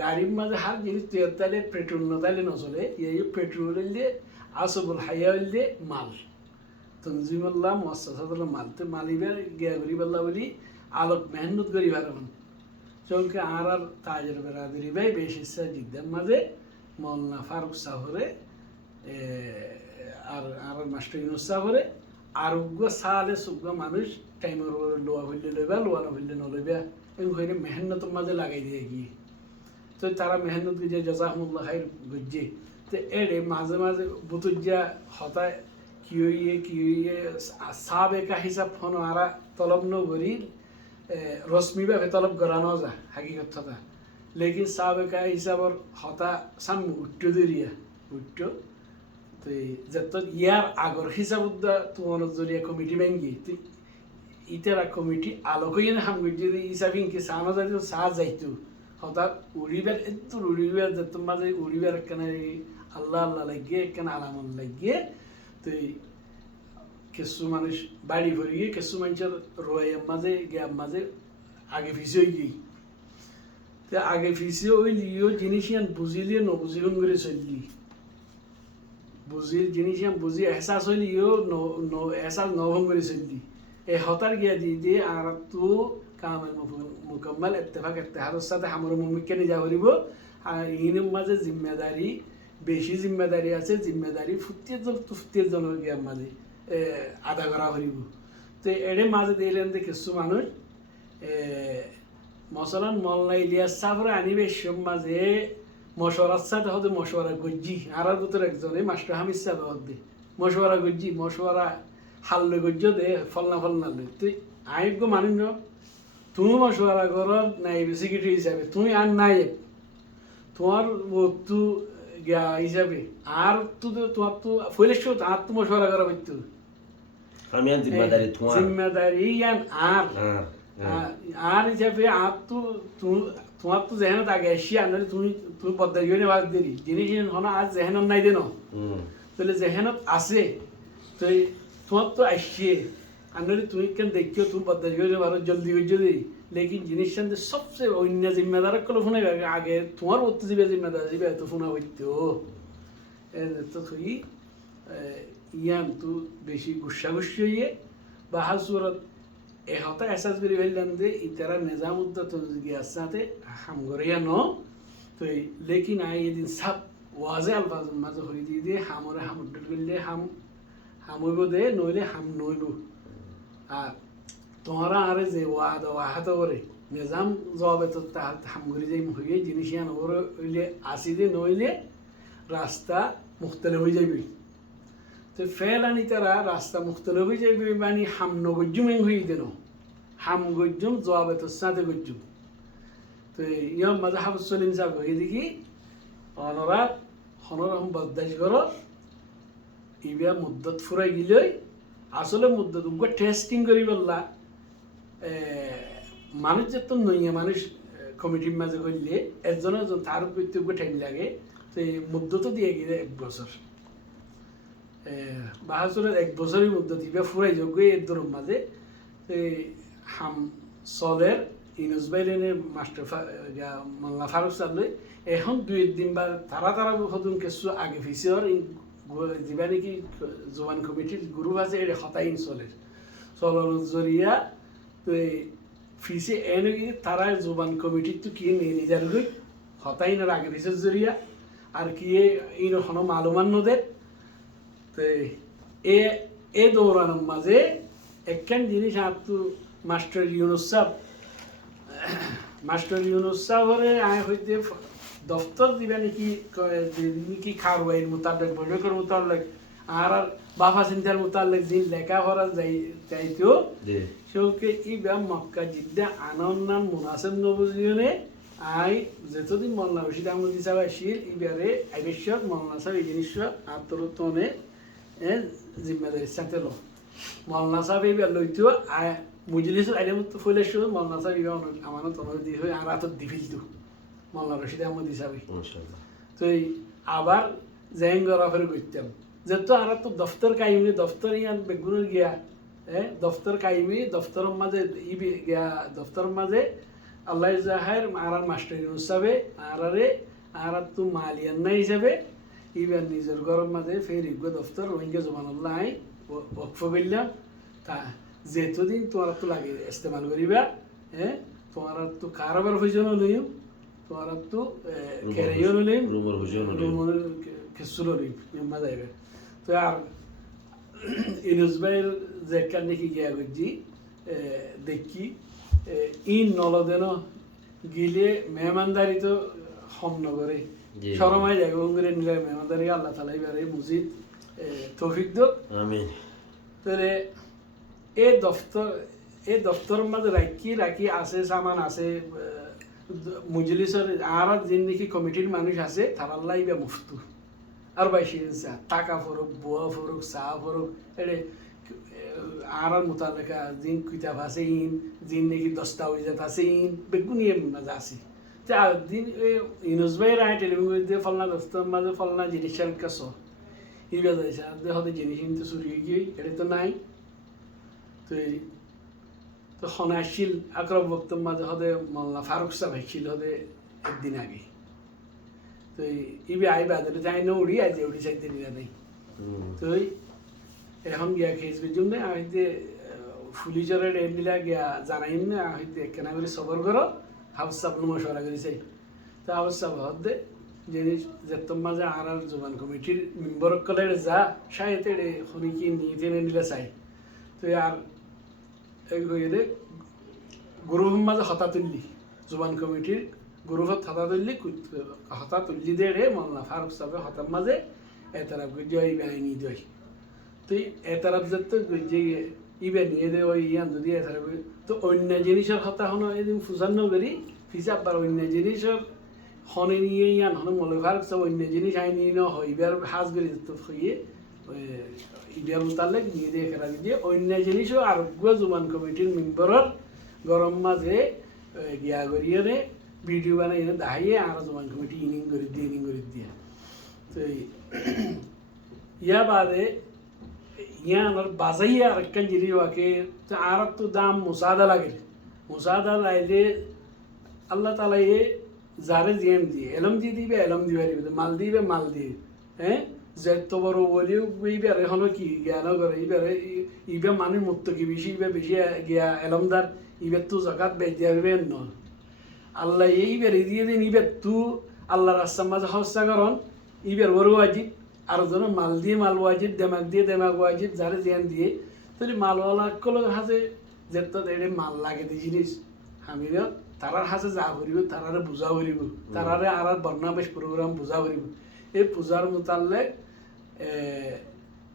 গাড়ির মাঝে হার জিনিস তেল তাইলে পেট্রোল না তাইলে নচলে এই পেট্রোল হইলে আসবুল হাইয়া হইলে মাল তনজিমুল্লাহ মুআসসাসাতুল মাল তো মালিবার গিয়া করি বললা বলি আলোক মেহনত করি ভারমান চলকে আর তাজের বেরাদরি ভাই বেশ ইচ্ছা জিদ্দার মাঝে মৌলানা ফারুক সাহরে আর মাস্টার ইউনুস সাহরে আরোগ্য সালে সুগ্য মানুষ টাইমের লোয়া হইলে লইবা লোয়া না হইলে নলইবা এরকম হইলে মেহনতের মাঝে লাগাই দিয়ে গিয়ে তো তারা মেহনত গিয়ে জাজাকুমুল্লাহ খাইর গজ্জে তো এড়ে মাঝে মাঝে বুতুজ্জা হতায় কি হইয়ে সাবেকা হিসাব ফোন আরা তলব নগরী রশ্মি ভাবে তলব গড়ানো যা হাকিকত কথা লেকিন সাবেকা হিসাবর হতা সামনে উঠ্ট দরিয়া উঠ্ট তো যত ইয়ার আগর হিসাব তোমার জরিয়া কমিটি ব্যাঙ্গি ইতারা কমিটি আলোকইন হাম গজ্জে হিসাব ইনকে সানো যাইতো সা যাইতো হঠাৎ উড়িবার একটু উড়িবার যত মাঝে উড়িবার একখানে আল্লাহ আল্লাহ লাগিয়ে একখানে আলামত লাগিয়ে তো কিছু মানুষ বাড়ি ভরে গিয়ে কিছু মানুষের রোয়ের মাঝে গ্যাপ মাঝে আগে ফিসে হয়ে গিয়ে তো আগে ফিসে হইলিও জিনিস ইয়ান বুঝিলিও নবুঝিলুম করে চললি বুঝি জিনিস ইয়ান বুঝি এহসাস হইলিও এহসাস নভম করে চললি এই হতার গিয়া দিয়ে আর তো কামের মুকম্মল ইত্তেফাক ইত্তেহাদের সাথে আমার মুমিককে নিয়ে যাওয়া হইব আর ইনের মাঝে জিম্মেদারি বেশি জিম্মেদারি আছে জিম্মেদারি ফুটিয়ে জনের গিয়ার মাঝে আদা করা হইব তো এর মাঝে দিলেন যে কিছু মানুষ মশলান মল্লা ইলিয়াস সাফরে আনিবে সব মাঝে মশওয়ারার সাথে হতে মশওয়ারা গজ্জি আর ভিতরে একজনে মাস্টার হামিদ সাহেব হতে মশওয়ারা গজ্জি মশওয়ারা হাল্লে গজ্জ দে ফলনা লে তুই আইব মানুষ ন তুমি মশওয়ারা করো নাইব সেক্রেটারি হিসাবে তুমি আর নাইব তোমার বস্তু গিয়া হিসাবে আর তোমার তো ফইলেছ আর তো মশওয়ারা করা হইতো আমি আর জিম্মেদারি তোমার জিম্মেদারি আর আর হিসাবে আর তো তোমার তো যেহেন আগে আসি আনলে তুমি পদ্মা জীবনে বাদ দেরি জিনিস হন আজ যেহেনত নাই দেন তাহলে যেহেনত আছে তো তোমার তো আসছে আনলে তুমি কেন দেখিও তুমি পদ্মা জীবনে বারো জলদি হয়ে যদি লেকিন জিনিস সবচেয়ে অন্য জিম্মেদার কোনো ফোনে আগে তোমার উত্তর দিবে জিম্মেদার দিবে এত ফোনা হইতো তো তুই ইয়ান তো বেশি গুসাগুসি হইয়ে বা হাসুরত এ হতা এহসাস করে ফেললাম যে ইতারা নিজাম উদ্দত গিয়ার সাথে হাম গড়িয়া ন তো লেকিন আই এদিন সাপ ওয়াজে আলফাজ মাঝে হয়ে দিয়ে হামরে হাম উদ্দত করলে হামইব দে নইলে হাম নইব আর তোমরা আরে যে ওয়াহাত করে নিজাম জবাবে তো হাম গড়ি যাই হয়ে জিনিস ইয়ান ওর হইলে আসি দে নইলে রাস্তা মুখতলে হয়ে যাবি তো ফেলানি তারা রাস্তা মুখতলে হয়ে যাবে মানে হাম নগজ্জুম হয়ে দেন হাম গজ্জুম জবাবে তো সাথে গজ্জুম তো ইয়ম মাঝে হাফুজ সলিম সাহেব হয়ে দেখি অনরাত হনরহম বদাস কর ইবিয়া মুদ্দত ফুরাই গিলই আসলে মুদ্দত উগ্র টেস্টিং করি বললা মানুষ যেত নইয়া মানুষ কমিটির মাঝে করলে একজনের তার প্রতি উগ্র টাইম লাগে তো মুদ্দত দিয়ে গিয়ে 1 বছর বাহাজুরের 1 বছরের মধ্যে দিবে ফুরাই যোগ্য এর দরম মাঝে হাম চলের ইনুস বাইরেনে মাস্টার মোল্লা ফারুক সাহেব এখন 2 দিন বা তারা হতুন কিছু আগে ফিসের যা নাকি জোয়ান কমিটির গ্রুপ আছে এটা হতাইন চলের জরিয়া তো ফিসে এনে কি তারা জোয়ান কমিটির তো কি নিয়ে নিজার গই হতাইনের আগে ফিসের জরিয়া আর কি ইন হনো মালুমান নদের তো এ দৌড়ানোর মাঝে একখান জিনিস আর তো মাস্টার ইউনুস সাহেবরে আয় হইতে দফতর দিবে নাকি খারওয়াইয়ের মোতাবেক বৈঠকের মোতাবেক আর বাফা চিন্তার মোতাবেক যে লেখাপড়া যাইতেও সেওকে ইবা মক্কা জিদ্দা আনন্দান মুনাসেব নবজিয়নে আই যতদিন মল্লা রশিদ আহমদ সাহেব আসিল ইবারে আবশ্যক মল্লা সাহেব এই জিনিস আত্মরতনে জিম্মেদারির সাথে লো মল্লা সাহেব এবার লইতেও মুজলিসের আইলে মতো ফলে শুধু মলনা সাহেব আমানত অনুমতি হয়ে আর হাতত দি ফিলতু মলনা রশিদ আহমদ হিসাবে মাশাআল্লাহ তো এই আবার জেন গরাফের করতাম যেহেতু আর তো দফতর কাইমি দফতর ইয়ান বেগুনের গিয়া দফতর কাইমি দফতরের মাঝে গিয়া দফতরের মাঝে আল্লাহ জাহের আর মাস্টার হিসাবে আর তো মালিয়ান্না হিসাবে ইবার নিজের ঘরের মাঝে ফের ইগো দফতর রোহিঙ্গা জমানুল্লাহ আই ওকফ করলাম তা যেতদিন তোমার তো লাগে ইস্তেমাল করিবা তোমার তো কারবার প্রয়োজনও লইম তোমার তো কেরিও লইম রুমর হুজুর রুমর কিছুলো লইম ইম্মা যাইবে তো আর ইনুস ভাইয়ের যে কার নাকি গিয়া করছি দেখি ইন নলদেন গিলে মেহমানদারি তো হম নগরে শরমাই যায় করে নিলে মেহমানদারি আল্লাহ তালা এবারে মসজিদ তৌফিক দোক আমিন তাহলে এই দফতরের মাঝে রাখি আছে সামান আছে মুজলিসের আর যিনি নাকি কমিটির মানুষ আছে তার আল্লাহ ইবা মুফতু আর বাইশি টাকা ফরক বোয়া ফরক চা ফরক এড়ে আর মোতালেকা যিন কিতাব আছে ইন যিন নাকি দস্তাবেজাত আছে ইন বেগুনি মাঝে আছে তা দিন ইনুস ভাই রায় টেলিভিশন দিয়ে ফলনা দফতর মাঝে ফলনা জিনিসের কাছ ইবা যাইছে আর হতে জিনিস কিন্তু চুরি গিয়ে এটা তো নাই তো হনাশিল আকরম বক্তব্য মাঝে হদে মোল্লা ফারুক সাহেব হাইছিল হদে একদিন আগে তো ইবে আইবা দিলে যাই না উড়ি আজ উড়ি চাইতে নিয়ে নেই তো এখন গিয়া খেয়েছ জন্য হইতে ফুলিচরের এমনিলা গিয়া জানাইম না হইতে কেনা করে সবর করো হাউস সাপ মশলা করে চাই তো হাউস সাপ হদে জিনিস যেতম মাঝে আর জোবান কমিটির মেম্বার কলে যা সাইতে হনিকি নিয়ে নিলে চাই তো আর গ্রুপ মাঝে হতা তুললি জোবান কমিটির গ্রুপত হতা তুললি দে রে মোল্লা ফারুক সাহেব হতার মাঝে এতারাপ গিয়ে আইনি দই তো এতারাপ যেত যে ইবে নিয়ে দে ওই ইয়ান যদি এতারাপ তো অন্য জিনিসের হতা হনো এদিন ফুসান্ন করি ফিসা আবার অন্য জিনিসের হনে নিয়ে ইয়ান হনো মোল্লা ফারুক সাহেব অন্য জিনিস আইনি ন হয় ইবার হাজ করি তো হইয়ে ইডিয়ার মোতালেক নিয়ে দিয়ে খেলা দিয়ে অন্য জিনিসও আরোগ্য জুমান কমিটির মেম্বারের গরম মাঝে গিয়া করিয়ে ভিডিও বানাই এনে দাহাইয়ে আর জুমান কমিটি ইনিং করে দিয়ে তো ইয়া বাদে ইয়া আমার বাজাইয়া আরেকখান জিনিস ওকে তো আর তো দাম মুসাদা লাগে মুসাদা লাইলে আল্লাহ তালা যারে জিএম দিয়ে এলম দিয়ে দিবে এলম দিবে মাল দিবে মাল দিয়ে যেত বড় বলিও ইবার এখনো কি জ্ঞান করে ইবারে ইবে মানে মুক্ত কি বেশি গিয়া এলমদার ইবের তো জাকাত বেচ দিবে ন আল্লাহ এইবার দিয়ে দিন ইবের তু আল্লাহ রাস্তার মাঝে হস্তা করন ইবের বড় ওয়াজিব আর জন মাল দিয়ে মাল ওয়াজিব দেমাগ ওয়াজিব যারে জ্ঞান দিয়ে তাহলে মালওয়ালা কলে হাতে যেত এড়ে মাল লাগে দি জিনিস হামির তারার হাতে যা করিব তারারে বুঝা করিব তারারে আর বর্ণাবেশ প্রোগ্রাম বুঝা করিব এই পূজার মোতালে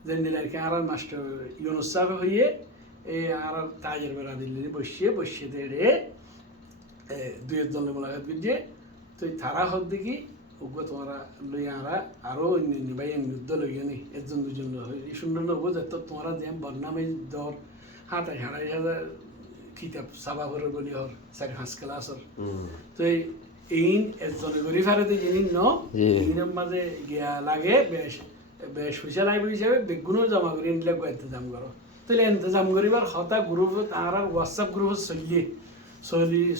জেন্ডিলারকে আর মাস্টার ইউনুস সাহেব হইয়ে এই আর তাজের বেড়া দিল্লি বসিয়ে দেড়ে দুই একজনের মোলাকাত করছে তো তারা হত দেখি ওগুলো তোমরা লই আরা আরও অন্য ভাই যুদ্ধ লইয়া নেই একজন দুজন এই সুন্দর নবো যত তোমরা যে বদনামে দর 27,500 কিতাব সাবা করে বলি হর 4-5 ক্লাসর তো এইন একজনে গরি ফারেতে জিনিস ন এইনের মাঝে গিয়া লাগে বেশ পয়সা লাগবে হিসাবে বেগুনও জমা করে নিলে ইন্তজাম করো তাহলে ইন্তজাম করিবার হতা গ্রুপ আর হোয়াটসঅ্যাপ গ্রুপ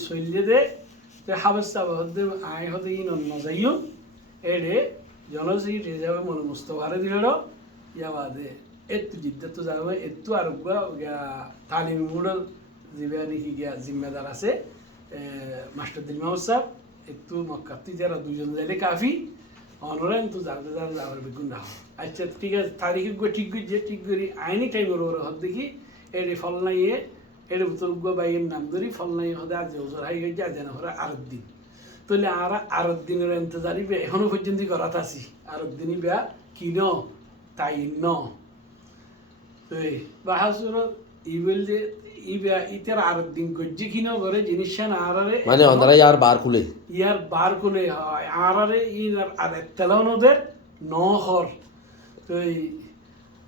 চলিয়ে দে হাবস্তা হতে আয় হতে ইন অন্য যাইও এড়ে জনসিট হিসাবে মনে মুস্তফারে দিল ইয়া বাদে একটু জিদ্দার তো যাবে একটু আর তালিম গুলো যে নাকি গিয়া জিম্মেদার আছে মাস্টার দিল মাহমুদ সাহেব একটু মক্কা তুই যারা দুজন যাইলে কাফি অনরাইন তো যাবার বেগুন না আচ্ছা ঠিক আছে তারিখে ঠিক করি আইনি টাইম ওর হদ দেখি এর ফল নাই এর বোতল বাইয়ের নাম ধরি ফল নাই হদে আজ ওজোর হাই গেছে আজ না হরে আরত দিন তাহলে আরো দিনের ইন্তজারি এখনো পর্যন্ত করাত আছি আরো দিনই বেয়া কিন তাই ন বা হাসুর ই বলছে ইতার আর দিন গজ্জি কিনো করে জিনিস না আরে মানে ওনারা ইয়ার বার কুলে হয় আরে আর তেলানোদের ন হর তো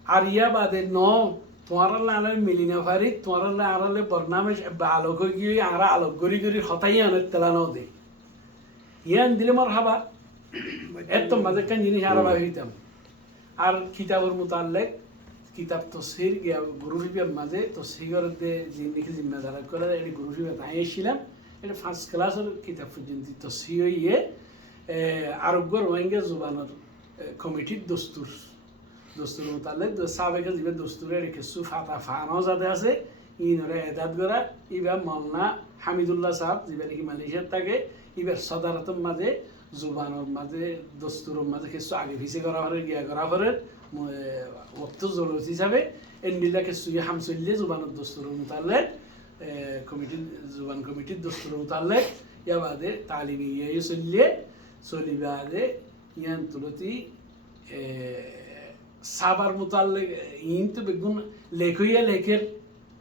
আর ইয়া বাদে ন তোমার আল্লাহ মিলি না পারি তোমার আল্লাহ আড়ালে বর্ণামে আলোক গিয়ে আর আলোক গড়ি গড়ি হতাই অনেক তেলানো দে ইয়ান দিলে মোর হাবা এত মাঝে কান জিনিস আরো ভাবিতাম আর কিতাবের মোতাল্লেক কিতাব তসহির গিয়া গুরুরিপের মাঝে তসহিগর দে জিনিসকে জিম্মেদার করে এটি গুরুরিপে তাই এসেছিলাম এটা ফার্স্ট ক্লাসের কিতাব পর্যন্ত তসহি হইয়ে আরোগ্য রোহিঙ্গা জুবানোর কমিটির দস্তুর মোতালেক সাবেকে যিবে দস্তুরে কিছু ফাতা ফানো যাতে আছে ইনরে এদাত করা ইবার মৌলানা হামিদুল্লাহ সাহেব যিবা নাকি মালয়েশিয়ার থাকে ইবার সদারতের মাঝে জুবানোর মাঝে দস্তুরের মাঝে কিছু আগে ভিসে করা হলে গিয়া করা হলে ওক্ত জরুরত হিসাবে এনবিলা কিছু হামচল্লে জুবানোর দস্তুরের মোতালেক কমিটির দস্তুরের মোতালেক ইয়া বাদে তালিমি ইয়ে চলিবাদে ইয়ান তুলতি সাবার মোতালেক ইন তো বেগুন লেখইয়া লেখের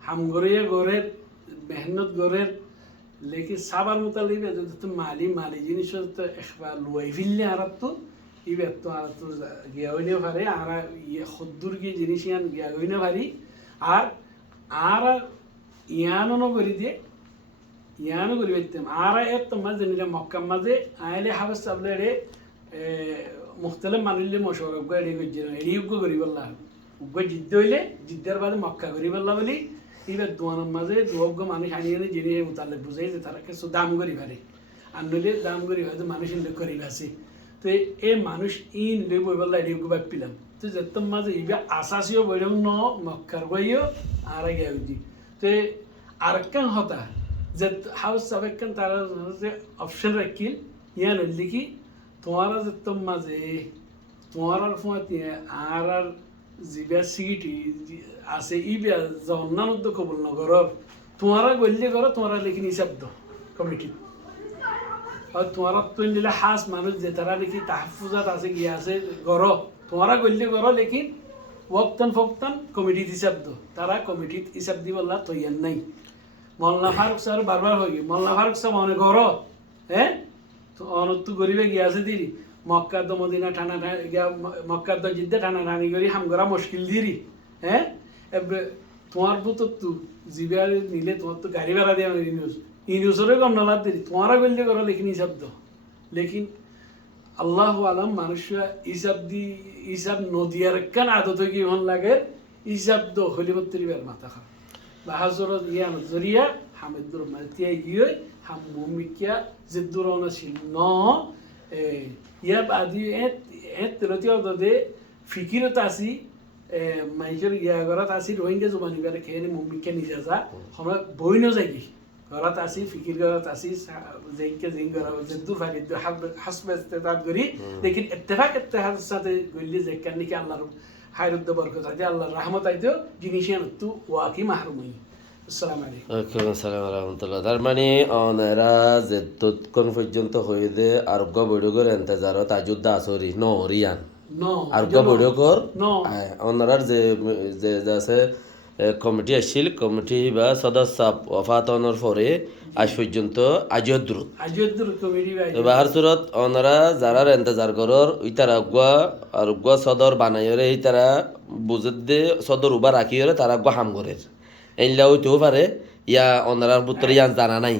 হামগরিয়া গড়ের মেহনত গড়ের লেখি সাবার মোতালেক তো মালি জিনিস তো একবার লুয়াই ফিরলে আর তো ইবার তো আর তো গিয়া হইনে পারে আর ইয়ে সদ্দুর গিয়ে জিনিস ইয়ান গিয়া হইনে পারি আর ইয়ানো করি দিয়ে ইয়ানো করি পাইতাম আর এত মাঝে নিলে মক্কার মাঝে আইলে হাবাস চাবলে মুখতলিফ মানিলে মশওয়ার উগ্গ এড়ি গজ্জির এড়ি উগ্গ করি বললা উগ্গ জিদ্দ হইলে জিদ্দার বাদে মক্কা করি বললা বলি এবার দোয়ানোর মাঝে দুগ্গ মানুষ আনিয়ে জিনিস মোতালেক বুঝাই যে তারা কিছু দাম করি পারে আর নইলে দাম করি হয়তো মানুষ ইন্ড করি আছে তো এই মানুষ ইন লই বই বললা এড়ি উগ্গ বাদ পিলাম তো যেতম মাঝে ইবা আসাসিও বইরং ন মক্কার বইও আর গিয়া বুঝি তো আরেকখান হতা যে হাউস সাবেকখান তারা অপশন রাখিল ইয়ান লিখি তোমারা যেতম মাঝে তোমার আর জিবা সিগিটি আছে ইবা জন্নানদ্দ কবুল নগরর তোমারা গল্লি করো তোমারা লিখি নিশব্দ কমিটি আর তোমারা তুই দিলে হাস মানুষ যে তারা লিখি তাহফুজাত আছে গিয়া আছে গর তোমারা গল্লি করো লেকিন ওক্তন ফক্তন কমিটি হিসাব তারা কমিটি হিসাব দি বললা তৈয়ার নাই মৌলানা ফারুক স্যার বারবার হয়ে গিয়ে মৌলানা ফারুক স্যার মনে করো হ্যাঁ তো অনত্তু গরিবে গিয়াছে দিরি মক্কার দ মদিনা টানা গিয়া মক্কার দ জিদ্দা টানা টানি করি হাম করা মুশকিল দিরি হ্যাঁ এবার তোমার বুত তু জিবার নিলে তোমার তো গাড়ি ভাড়া দিয়ে ইনিউসরে কম নলার দিরি তোমারা গল্লি করো লেকিন হিসাব লেকিন আল্লাহ আলম মানুষরা হিসাব নদিয়ার কান আদত কি হন লাগে হিসাব দো হলিবত্তরিবার মাথা খারাপ বাহাজরত ইয়ান জরিয়া হামিদুর মালতিয়া গিয়ে হাম মুমিকিয়া জিদ্দুরনা ছিল ন ইয়া বাদি তেলতি অদে ফিকিরত আসি মাইকের ইয়া ঘৰত আসি রোহিঙ্গা জুবানি করে খেয়ে মুমিকিয়া নিজে যা আমরা বই নযাগি ঘৰত আসি ফিকির ঘৰত আসি যেইকে জিং ঘর জিদ্দু ফারিদ হাসবে ইস্তেদাদ করি লেকিন ইত্তেফাক সাথে গল্লি যে কান নাকি আল্লাহর হায়রুদ্দ বরকত আছে আল্লাহর রহমত আইতো জিনিসিয়ান তো ওয়াকি মাহরুম হই আসসালামু আলাইকুম ওয়ালাইকুম আসসালাম ওয়া রাহমাতুল্লাহ তার মানে অনেরা যে তৎক্ষণ পর্যন্ত হয়ে দে আরোগ্য বৈঠকের ইন্তজারত আজুদ্দা আসরি নরিয়ান আরোগ্য বৈঠকর অনারার যে যে আছে কমিটি আসছিল কমিটি বা সদস্য ওফাতনের পরে আজ পর্যন্ত আজিয়দ্রুত কমিটি বাহার সুরত ওনারা যারা ইন্তজার করর ইতারা আরোগ্য সদর বানাইরে ইতারা বুঝত দে সদর উবা রাখিরে তারা আগুয়া হাম করে এইলা হইতেও পারে ইয়া ওনারার ভিতরে ইয়ান জানা নাই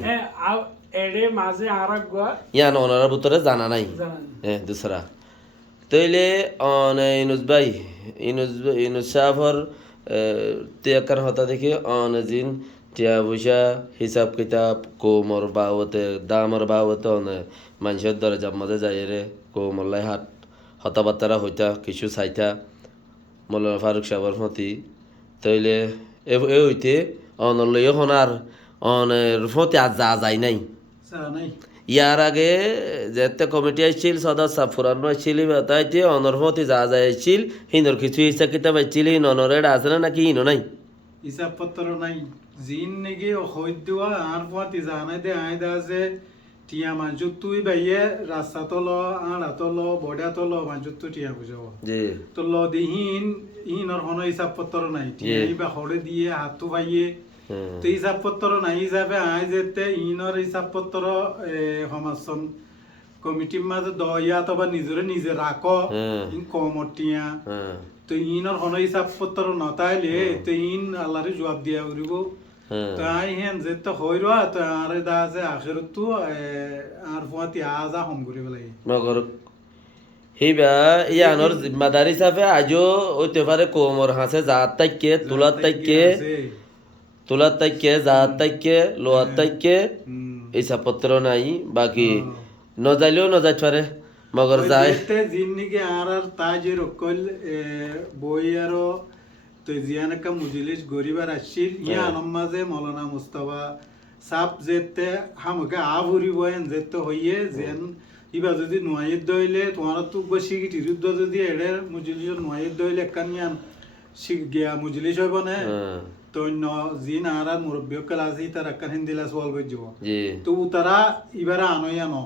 এড়ে মাঝে আর ইয়ান ওনারার ভিতরে জানা নাই হ্যাঁ দুসরা তইলে ইনুস ভাই ইনুস সাহর তিয়াকার হতা দেখি অনজিন টিয়া পয়সা হিসাব কিতাব কোমর বাবতে দামর বাবতে মানুষের দরজার মাঝে যাই রে কোমল্লাই হাত হতাবার্তারা হইতা কিছু চাইতা মৌলানা ফারুক সাহেবের মতি তইলে এ হইতে অনলয় হনার অনের ফতে আজ যা যায় নাই ইয়ার আগে যেতে কমিটি আসছিল সদস্য ফুরানো আসছিল তাইতে অনর ফতে যা যায় আসছিল হিন্দর কিছু হিসাব কিতাব আসছিল অনরের আছে না নাকি ইনো নাই হিসাব পত্র নাই জিন নেকি হইত দেওয়া আর পথে জানাই দে আই দা যে টিয়া মানুষ তুই বাইয়ে রাস্তা তল আড়া তল বডা তল মানুষ তো টিয়া বুঝাব জি তো ল দিহিন ইনর হন হিসাব পত্র নাই টিয়া ইবা হড়ে দিয়ে হাতু বাইয়ে তো হিসাব পত্র নাই হিসাবে আই যেতে ইনর হিসাব পত্র সমাজন কমিটির মাঝে দয়া অথবা নিজরে নিজে রাখ ইন কমটিয়া তো ইনর হন হিসাব পত্র নতাইলে তো ইন আল্লাহরে জবাব দিয়া উরিব হ্যাঁ তাই হেন যে তো হইরো তো আরে দা আছে আখিরত তো আর ফুয়াতি আজা হম করি বলাই মগর হিবা ইয়ানোর জিম্মাদারি হিসাবে আজও হইতে পারে কোমর হাসে জাত তাইকে তুলার তাইকে জাত তাইকে লোয়ার তাইকে হিসাবপত্র নাই বাকি নজাইলেও নজাইতে পারে মগর যায় জিন্নিকে আর তাজে রকল বই আরো তো জিয়ান একটা মুজলিস গরিবার আসছিল ইয়ান মাঝে মৌলানা মুস্তাফা সাপ যেতে হামকে আভুরি বয়েন যেতে হইয়ে যেন ইবা যদি নোয়াইত দইলে তোমার তো বেশি বিরুদ্ধ যদি এড়ে মুজলিস নোয়াইত দইলে একখান ইয়ান গিয়া মুজলিস হইব না তো জিন আর মুরব্বী কাল আজি তার একখান হিন্দিলা সওয়াল বুঝব জি তো তারা ইবারা আনইয়া ন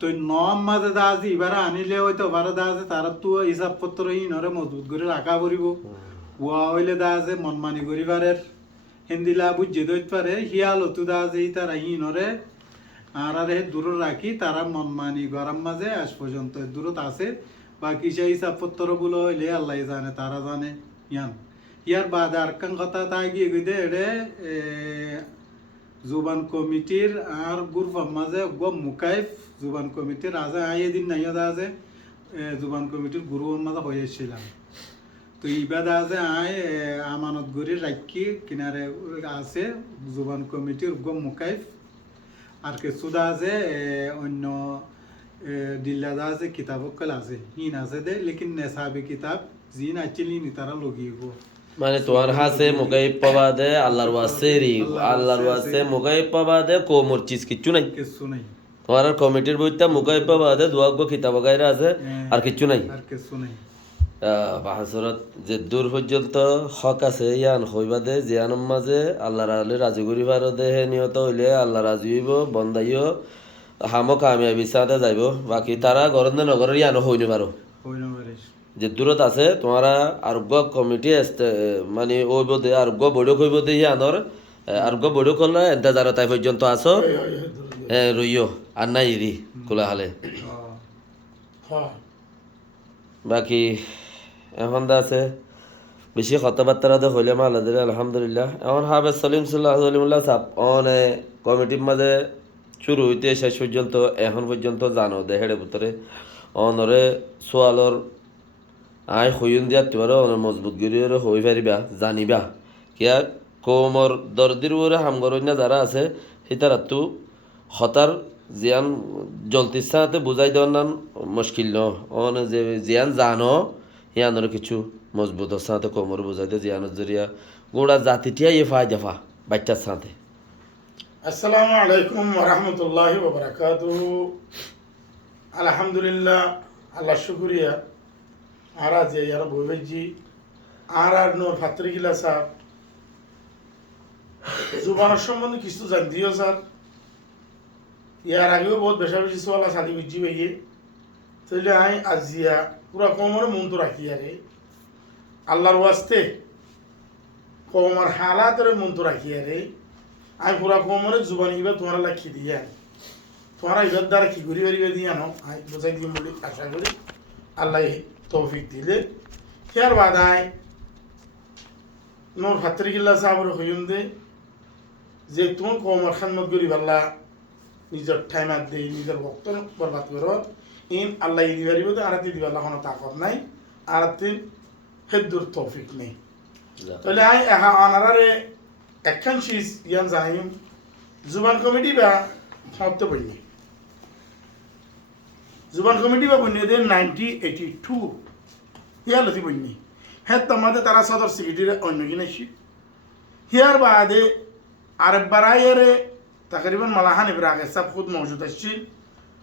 তো নম মাঝে দা আছে ইবারা আনিলে হয়তো বারা দা আছে তারা তো হিসাব পত্র ইনরে মজবুত করে রাখা পড়িব ওয়া হইলে দা আছে মনমানি করিবারের হিন্দিলা বুঝে দইতে পারে হিয়াল হতু দা আছে তারা ইনরে আর দূর রাখি তারা মনমানি গরম মাঝে আজ পর্যন্ত দূরত আছে বাকি সেই হিসাব পত্র গুলো হইলে আল্লাহ জানে তারা জানে ইয়ান ইয়ার বাদ আর কান কথা তাই গিয়ে গই দে এড়ে জুবান কমিটির আর গ্রুপের মাঝে গো মুকাইফ জুবান কমিটির আজে আই এদিন নাই আছে জুবান কমিটির গুরুর মাঝে হয়েছিলাম তো ইবাদ আছে আই আমানত গরি রাখি কিনারে আছে জুবান কমিটির গো মুকাইফ আর কিছু দা আছে অন্য দিল্লাদা আছে কিতাবকল আছে হিন আছে দে লেকিন নেশাবি কিতাব জিন আচিলি নি তারা লগিব মানে তোমার হাসে মুগাইব পাবাদে আল্লাহর ওয়াসেরি আল্লাহর ওয়াসে মুগাইব পাবাদে কোমর চিজ কিচ্ছু নাই কিছু নাই তোমার কমিটির বইতে মুগাইব পাবাদে দুয়াগ্য কিতাব গায়রা আছে আর কিচ্ছু নাই আর কিছু নাই বাহাসরত যে দূর পর্যন্ত হক আছে ইয়ান হইবাদে জিয়ানম মাঝে আল্লাহর আলে রাজি করিবার দেহে নিয়ত হইলে আল্লাহ রাজি হইব বন্দাইও হামো কামিয়াবি সাথে যাইব বাকি তারা গরন্দে নগরের ইয়ানো হইনি পারো হই না পারিস যে দূরত আছে তোমারা আরোগ্য কমিটি মানে ওইব দে আরোগ্য বৈঠক হইব দে ইয়ানোর আরোগ্য বৈঠক করলে এন্তেজার তাই পর্যন্ত আসো রইও আর নাই ইরি কোলা হালে বাকি এখন দা আছে বেশি কথাবার্তা হইলে মালাদের আলহামদুলিল্লাহ এখন হাফেজ সলিম সলিমুল্লাহ সাহ অনে কমিটির মাঝে শুরু হইতে শেষ পর্যন্ত এখন পর্যন্ত জানো দেহের ভিতরে অনরে সোয়ালর আই হইন দিয়া তোমার অনেক মজবুত গিয়ে হই পারিবা জানিবা কিয়া কোমর দর্দির উপরে হামগরণ্য যারা আছে সেই তারা তো হতার জিয়ান জলতির সাথে বুঝাই দেওয়ার নাম মুশকিল ন অনে যে জিয়ান জানো ইয়ানোর কিছু মজবুতর সাথে কোমর বুঝাই দে জিয়ানোর জরিয়া গোড়া জাতিটিয়া ইয়ে ফায় দেফা বাচ্চার সাথে আসসালামু আলাইকুম ওরহমতুল্লাহি ওবরাকাতুহু আলহামদুলিল্লাহ আল্লাহ শুকরিয়া আরা যে ইয়ার বইবেজি আর নোর ফাত্রি গিলা স্যার জুবানের সম্বন্ধে কিছু জান দিও স্যার ইয়ার আগেও বহুত বেশা বেশি সোয়ালা সাদি বুঝি বেগে তাহলে আই আজিয়া পুরা কোমরে মন তো রাখি আরে আল্লাহর ওয়াস্তে কোমর হালাতের মন তো রাখি আরে আমি পুরা কোমরে জুবান ইবা তোমার লাখি দিয়া তোমার ইবার দ্বারা কি ঘুরি বাড়ি দিয়ে আনো আমি বোঝাই দিয়ে বলি আশা করি আল্লাহ তৌফিক দিলে ইয়ার বাদ আয় নোর ফাত্রি গিল্লা সাহাবর হইম দে যে তুমি কোমর খানমত করি ভাল্লা নিজের ঠাইমাত দেই নিজের ভক্ত বরবাদ করো ইন আল্লাহ ইদি পারিব তো আরাতি দিবাল্লা কোনো তাকত নাই আরাতি হেদ্দুর তৌফিক নেই তাহলে আই এহা আনারারে একখান শীষ ইয়ান জানাইম জুবান কমিটি বা সমাপ্ত বইনি জুবান কমিটি বা বইনি দে 1982 হিয়ার লতি বইনি হ্যাঁ তোমাদের তারা সদর সেক্রেটারি অন্য কিনেছি হিয়ার বাদে আরব বারাইয়ারে तकरीबन मलाहान इब्राग सब खुद मौजूद अच्छी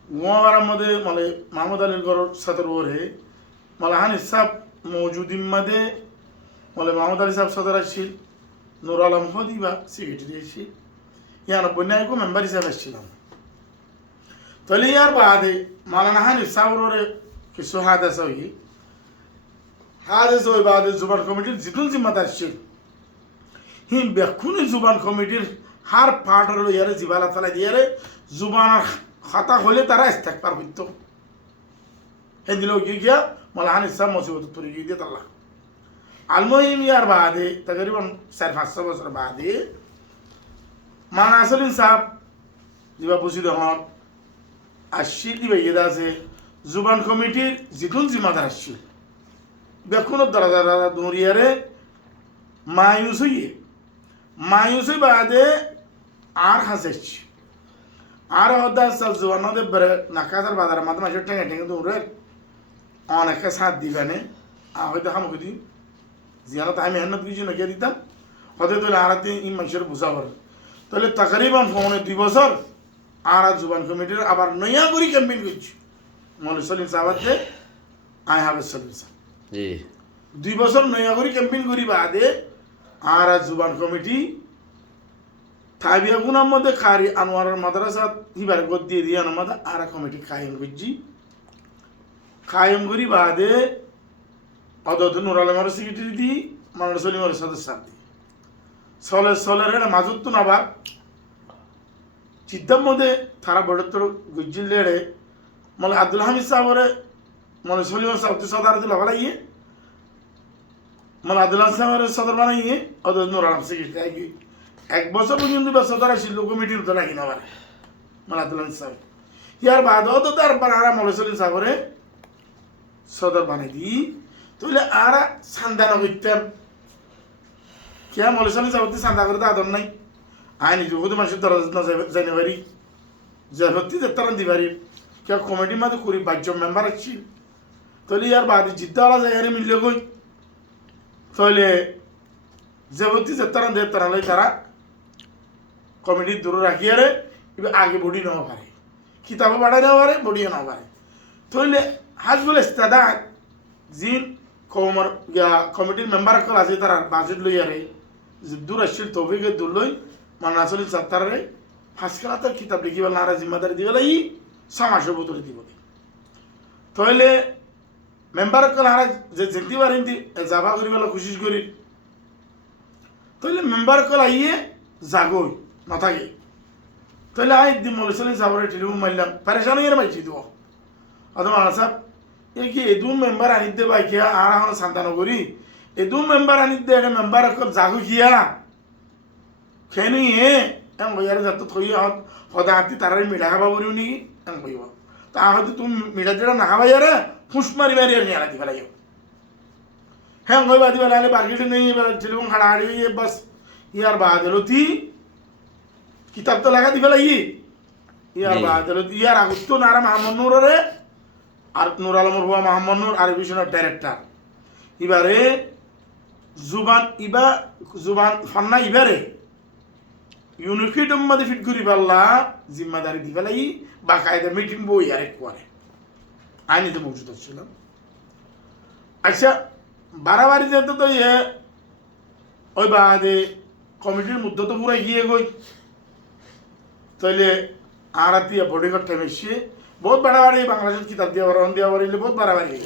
वहाँ मदे मले महमूद अली गौर सदर वो रहे मलाहान सब मौजूदी मदे मले महमूद अली साहब सदर अच्छी नूर आलम होदी बा सेक्रेटरी अच्छी यहाँ न बुनियाद को मेंबर साहब अच्छी लाऊं तो ले यार बादे मलाहान सब वो रहे किसो हादसा हुई हादसा हुई बादे जुबान कमेटी जितने जिम्मेदार अच्छी ही बेखुन जुबान कमेटी हार पार्ट हलो यारे जिबाला तला दियारे जुबान खाता होले तारा इस्तेकबार होइतो हेंदिलो की गया মলাহান ইসলাম মুসিবত পড়ে গিয়ে দিয়ে তাল্লা আলমহিম ইয়ার বাদে তকরিবান 4-5 বছর বাদে মানা আসলিন সাহেব যেবা বুঝিদ হন আসছি দিবে ইয়ে আছে জুবান কমিটির যিখন জিম্মাদার আসছি বেকুন দাদা দৌড়িয়ারে মায়ুস বাদে আর হাসেছি আর হদ্দা সাল জুবানদে বেড়ে নাকাজার বাজার মাঝে মাসে টেঙে টেঙে দৌড়ের অনেকে সাথ দিবেনে হয়তো হাম হইদি জিয়ানত আমি মেহনত কিছু নাকিয়ে দিতাম হয়তো তাহলে আর তিন মাসের বুঝা করে তাহলে তকরিবান ফোনে 2 বছর আর জুবান কমিটির আবার নয়া করে ক্যাম্পেইন করছি মৌলভী সলিম সাহেবকে আই হাবে সলিম সাহেব জি 2 বছর নয়া করে ক্যাম্পেইন করি বাদে আর জুবান কমিটি তাবিয়া গুনার মধ্যে খারি আনোয়ারের মাদ্রাসা হিবার গদ দিয়ে দিয়ে আমাদের আর কমিটি কায়েম করছি কায়েম করি বাদে অদত নুর আলমের সেক্রেটারি দি মৌলভী সলিমের সদস্য দি সলের মাজুত তো নাবা চিদ্দার মধ্যে তারা বড়ত্তর গুজ্জিল লেড়ে মৌলভী আব্দুল হামিদ সাহেবের মৌলভী সলিমের সাহেব সদার দিল বানাইয়ে মৌলভী আব্দুল হামিদ সাহেবের সদর বানাইয়ে অদত নুর আলম সেক্রেটারি 1 বছর পর্যন্ত বা সদর আসছিল কমিটির তো নাকি না মৌলভী আব্দুল হামিদ সাহেব ইয়ার বাদ অত তার আর মৌলভী সলিম সাহেবের সদর বানাই দিই তাহলে আর সান্দান করতাম क्या मौलवी साहब सांदा करता आदम नाही आणि जो माणसं दरज न जानेवारी जरती दत्तारान दिवारी क्या कमिटी मध्ये कुरी बाजो मेंबर असतील तोले यार बाद जिद्दाला जायारे मिलले गई तोले जबती दत्तारान देताराले तारा कमिटी दूर राखियारे इबे आगे बॉडी न पारे किताब पढ़ा न पारे बॉडी न पारे तोले हाजबुल इस्तादा जिन कोमर या कमिटी मेंबर कल आसे तारा बाजूट लयारे দূর আসছিল তৌফিকে দুলই মানে আসলে সাত্তারে ফাঁসকালা তার কিতাব লিখিবার নারা জিম্মাদারি দিবে ই সমাজ বদলে দিব তাহলে মেম্বার কল হারা যে জেন্তি বারিন্দি যাবা করিবেলা কোশিশ করি তাহলে মেম্বার কল আইয়ে জাগই না থাকে তাহলে আই দি মৌলভী সাহেবের টেলিফোন মারলাম পরেশান হয়ে মাইছি দিব আদম আলা সাহেব এই কি এদু মেম্বার আনিতে বাইকে আর এখন সান্তানো করি এদু মেম্বার আনিতে এটা মেম্বার কল জাগু কিয়া খেনি হে এম বইয়ার যত থই হদা হাতি তারাই মিঠা খাবা বলিও নি এম বইব তা হয়তো তুমি মিঠা যেটা না খাবা ইয়ারে ফুস মারি মারি আর নিয়ে আনাতি ফেলাই হ্যাঁ ওই বাদি বেলা বার্গেটে নেই এবার টেলিফোন খাড়া হারিয়ে গিয়ে বাস ইয়ার বাদলতি কিতাব তো লাগা দি ফেলাই ইয়ার বাদলতি ইয়ার আগস্ত নারা মাহমুদ নূর রে আর নূর আলমর হুয়া মাহমুদ নূর আর ভিশনের ডাইরেক্টর এবারে জুবান ফান্না ইবারে ইউনিফিডম মধ্যে ফিট করি পাল্লা জিম্মাদারি দি ফেলাই বাকায়দা মিটিং বই আর করে আইনিতে মৌজুদ ছিল আচ্ছা বাড়াবাড়ি যেত তো ইয়ে ওই বাদে কমিটির মধ্যে তো পুরো গিয়ে গই তাইলে আর বডি করতে বেশি বহুত বাড়াবাড়ি বাংলাদেশের কিতাব দিয়ে রন দিয়ে বাড়িলে বহুত বাড়াবাড়ি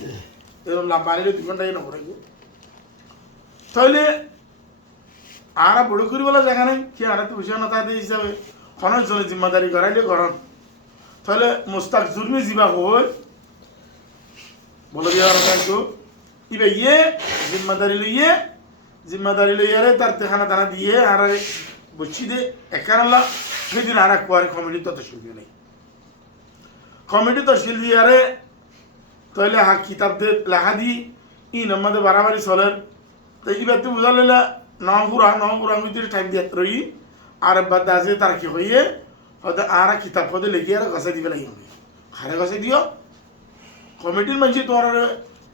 এরকম লাভ বাড়িলে 2 ঘন্টা না করে তাহলে আর বড় করি বলা জায়গা নেই কি আর তো বিষয় না তাদের হিসাবে খনন চলে জিম্মাদারি করাইলে গরম তাহলে মুস্তাক জুরমি জিবা হই বলে দেওয়ার কাজ ইবে ইয়ে জিম্মাদারি লইয়ারে তার তেখানা দানা দিয়ে আর বুঝছি দে একারলা সেদিন আর কোয়ারে কমিটি তো তশকিল নেই কমিটি তশকিল দিয়ারে তাহলে কিতাব দে লেখা দি ই নম্বরে বাড়াবাড়ি চলের তো এবার তুই বুঝা লইলা নপুরা ভিতরে টাইম দিয়ে রই আর বাদ আছে তার কি হইয়ে হয়তো আর কিতাব পদে লেগে আর গছাই দিবে লাগি হারে গছাই দিও কমিটির মানুষ তোমার